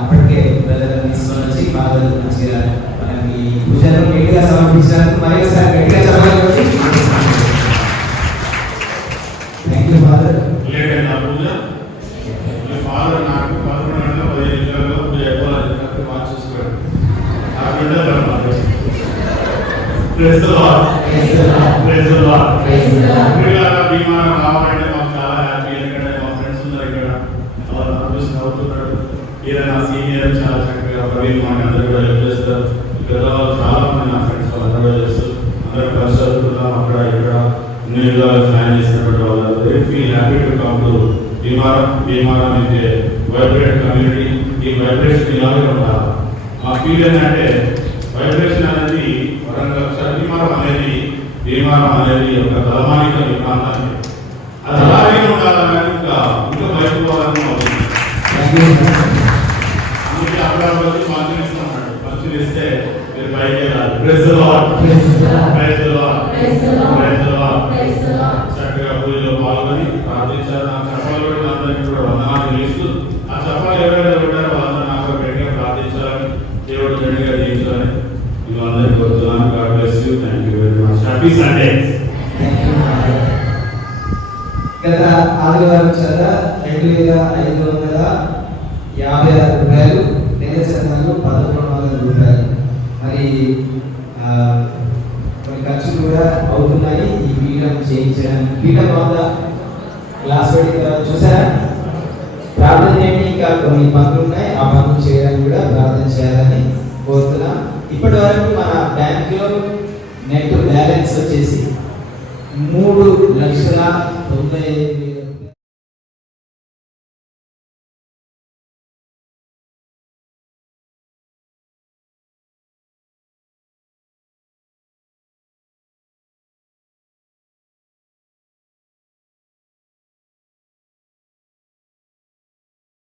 అప్పటికే బ్రదర్ తీసుకొని వచ్చి ఫాదర్ మంచిగా మనకి పూజను గట్టిగా సమర్పించినందుకు మరొకసారి గట్టిగా సమర్పించి థ్యాంక్ యూ ఫాదర్. ఫాదర్ నాకు 11 గంటల 15 నిమిషాల్లో పూజ అయిపోవాలి. మార్చి చూసుకోండి. ఆ బిడ్డ praise the lord. Praise the lord. Bhimaram రావాలంటే మాకు చాలా హ్యాపీ. ఎందుకంటే మా ఫ్రెండ్స్ ఉన్నారు ఇక్కడ, వాళ్ళు చూసి నవ్వుతున్నారు. ఏదైనా సీనియర్ చాలా చక్కగా ప్రవీణ్ మాకు అందరూ కూడా హెల్ప్ చేస్తారు. పెద్దవాళ్ళు చాలా మంది నా ఫ్రెండ్స్ వాళ్ళందరూ చేస్తారు. అందరూ కలిసి చదువుతున్నాం అక్కడ ఇక్కడ అన్ని విధాలుగా ప్లాన్ చేసినటువంటి వాళ్ళు. Very feel happy to come to Bhimaram అయితే వైబ్రేట్ కమ్యూనిటీ. ఈ వైబ్రేషన్ ఇలాగే ఉండాలి. మా ఫీల్ ఏంటంటే వైబ్రేషన్ అనేది భీమారం అనేది ఒక తలమానిక ప్రాంతాన్ని అది అలాగే ఉండాలని ఇంకా బయటపోవాలని అవుతుంది. అందుకే అక్కడ వచ్చి మంచినిస్తున్నాడు. మంచినిస్తే మీరు పైకి వెళ్ళాలి. చక్కగా పూజలో పాల్గొని ప్రార్థించారు. నా చెప్పాలు కూడా అందరికీ కూడా వందనాలు తెలుస్తూ ఆ చెప్పాలు ఎవరైనా ఉంటారో వాళ్ళందరూ నాకు గట్టిగా ప్రార్థించాలని, దేవుడు గట్టిగా జీవించాలని ఇవి అందరికీ కోరుతున్నాను. God bless you. Thank you very much. Happy Sunday. గత ఆదివారం చంద 2,556 రూపాయలు, నెల చందాలు 1100 రూపాయలు. మరి కొన్ని ఖర్చులు కూడా అవుతున్నాయి ఈ పీఠం చేయించడానికి. పీఠం వద్ద క్లాస్ పెట్టి చూసారా, ప్రార్థన చేయండి. ఇంకా కొన్ని పనులు ఉన్నాయి, ఆ పనులు చేయడానికి కూడా ప్రార్థన చేయాలని కోరుతున్నాం. ఇప్పటి వరకు మన బ్యాంకులో నెట్ బ్యాలెన్స్ వచ్చేసి 3,90,90,000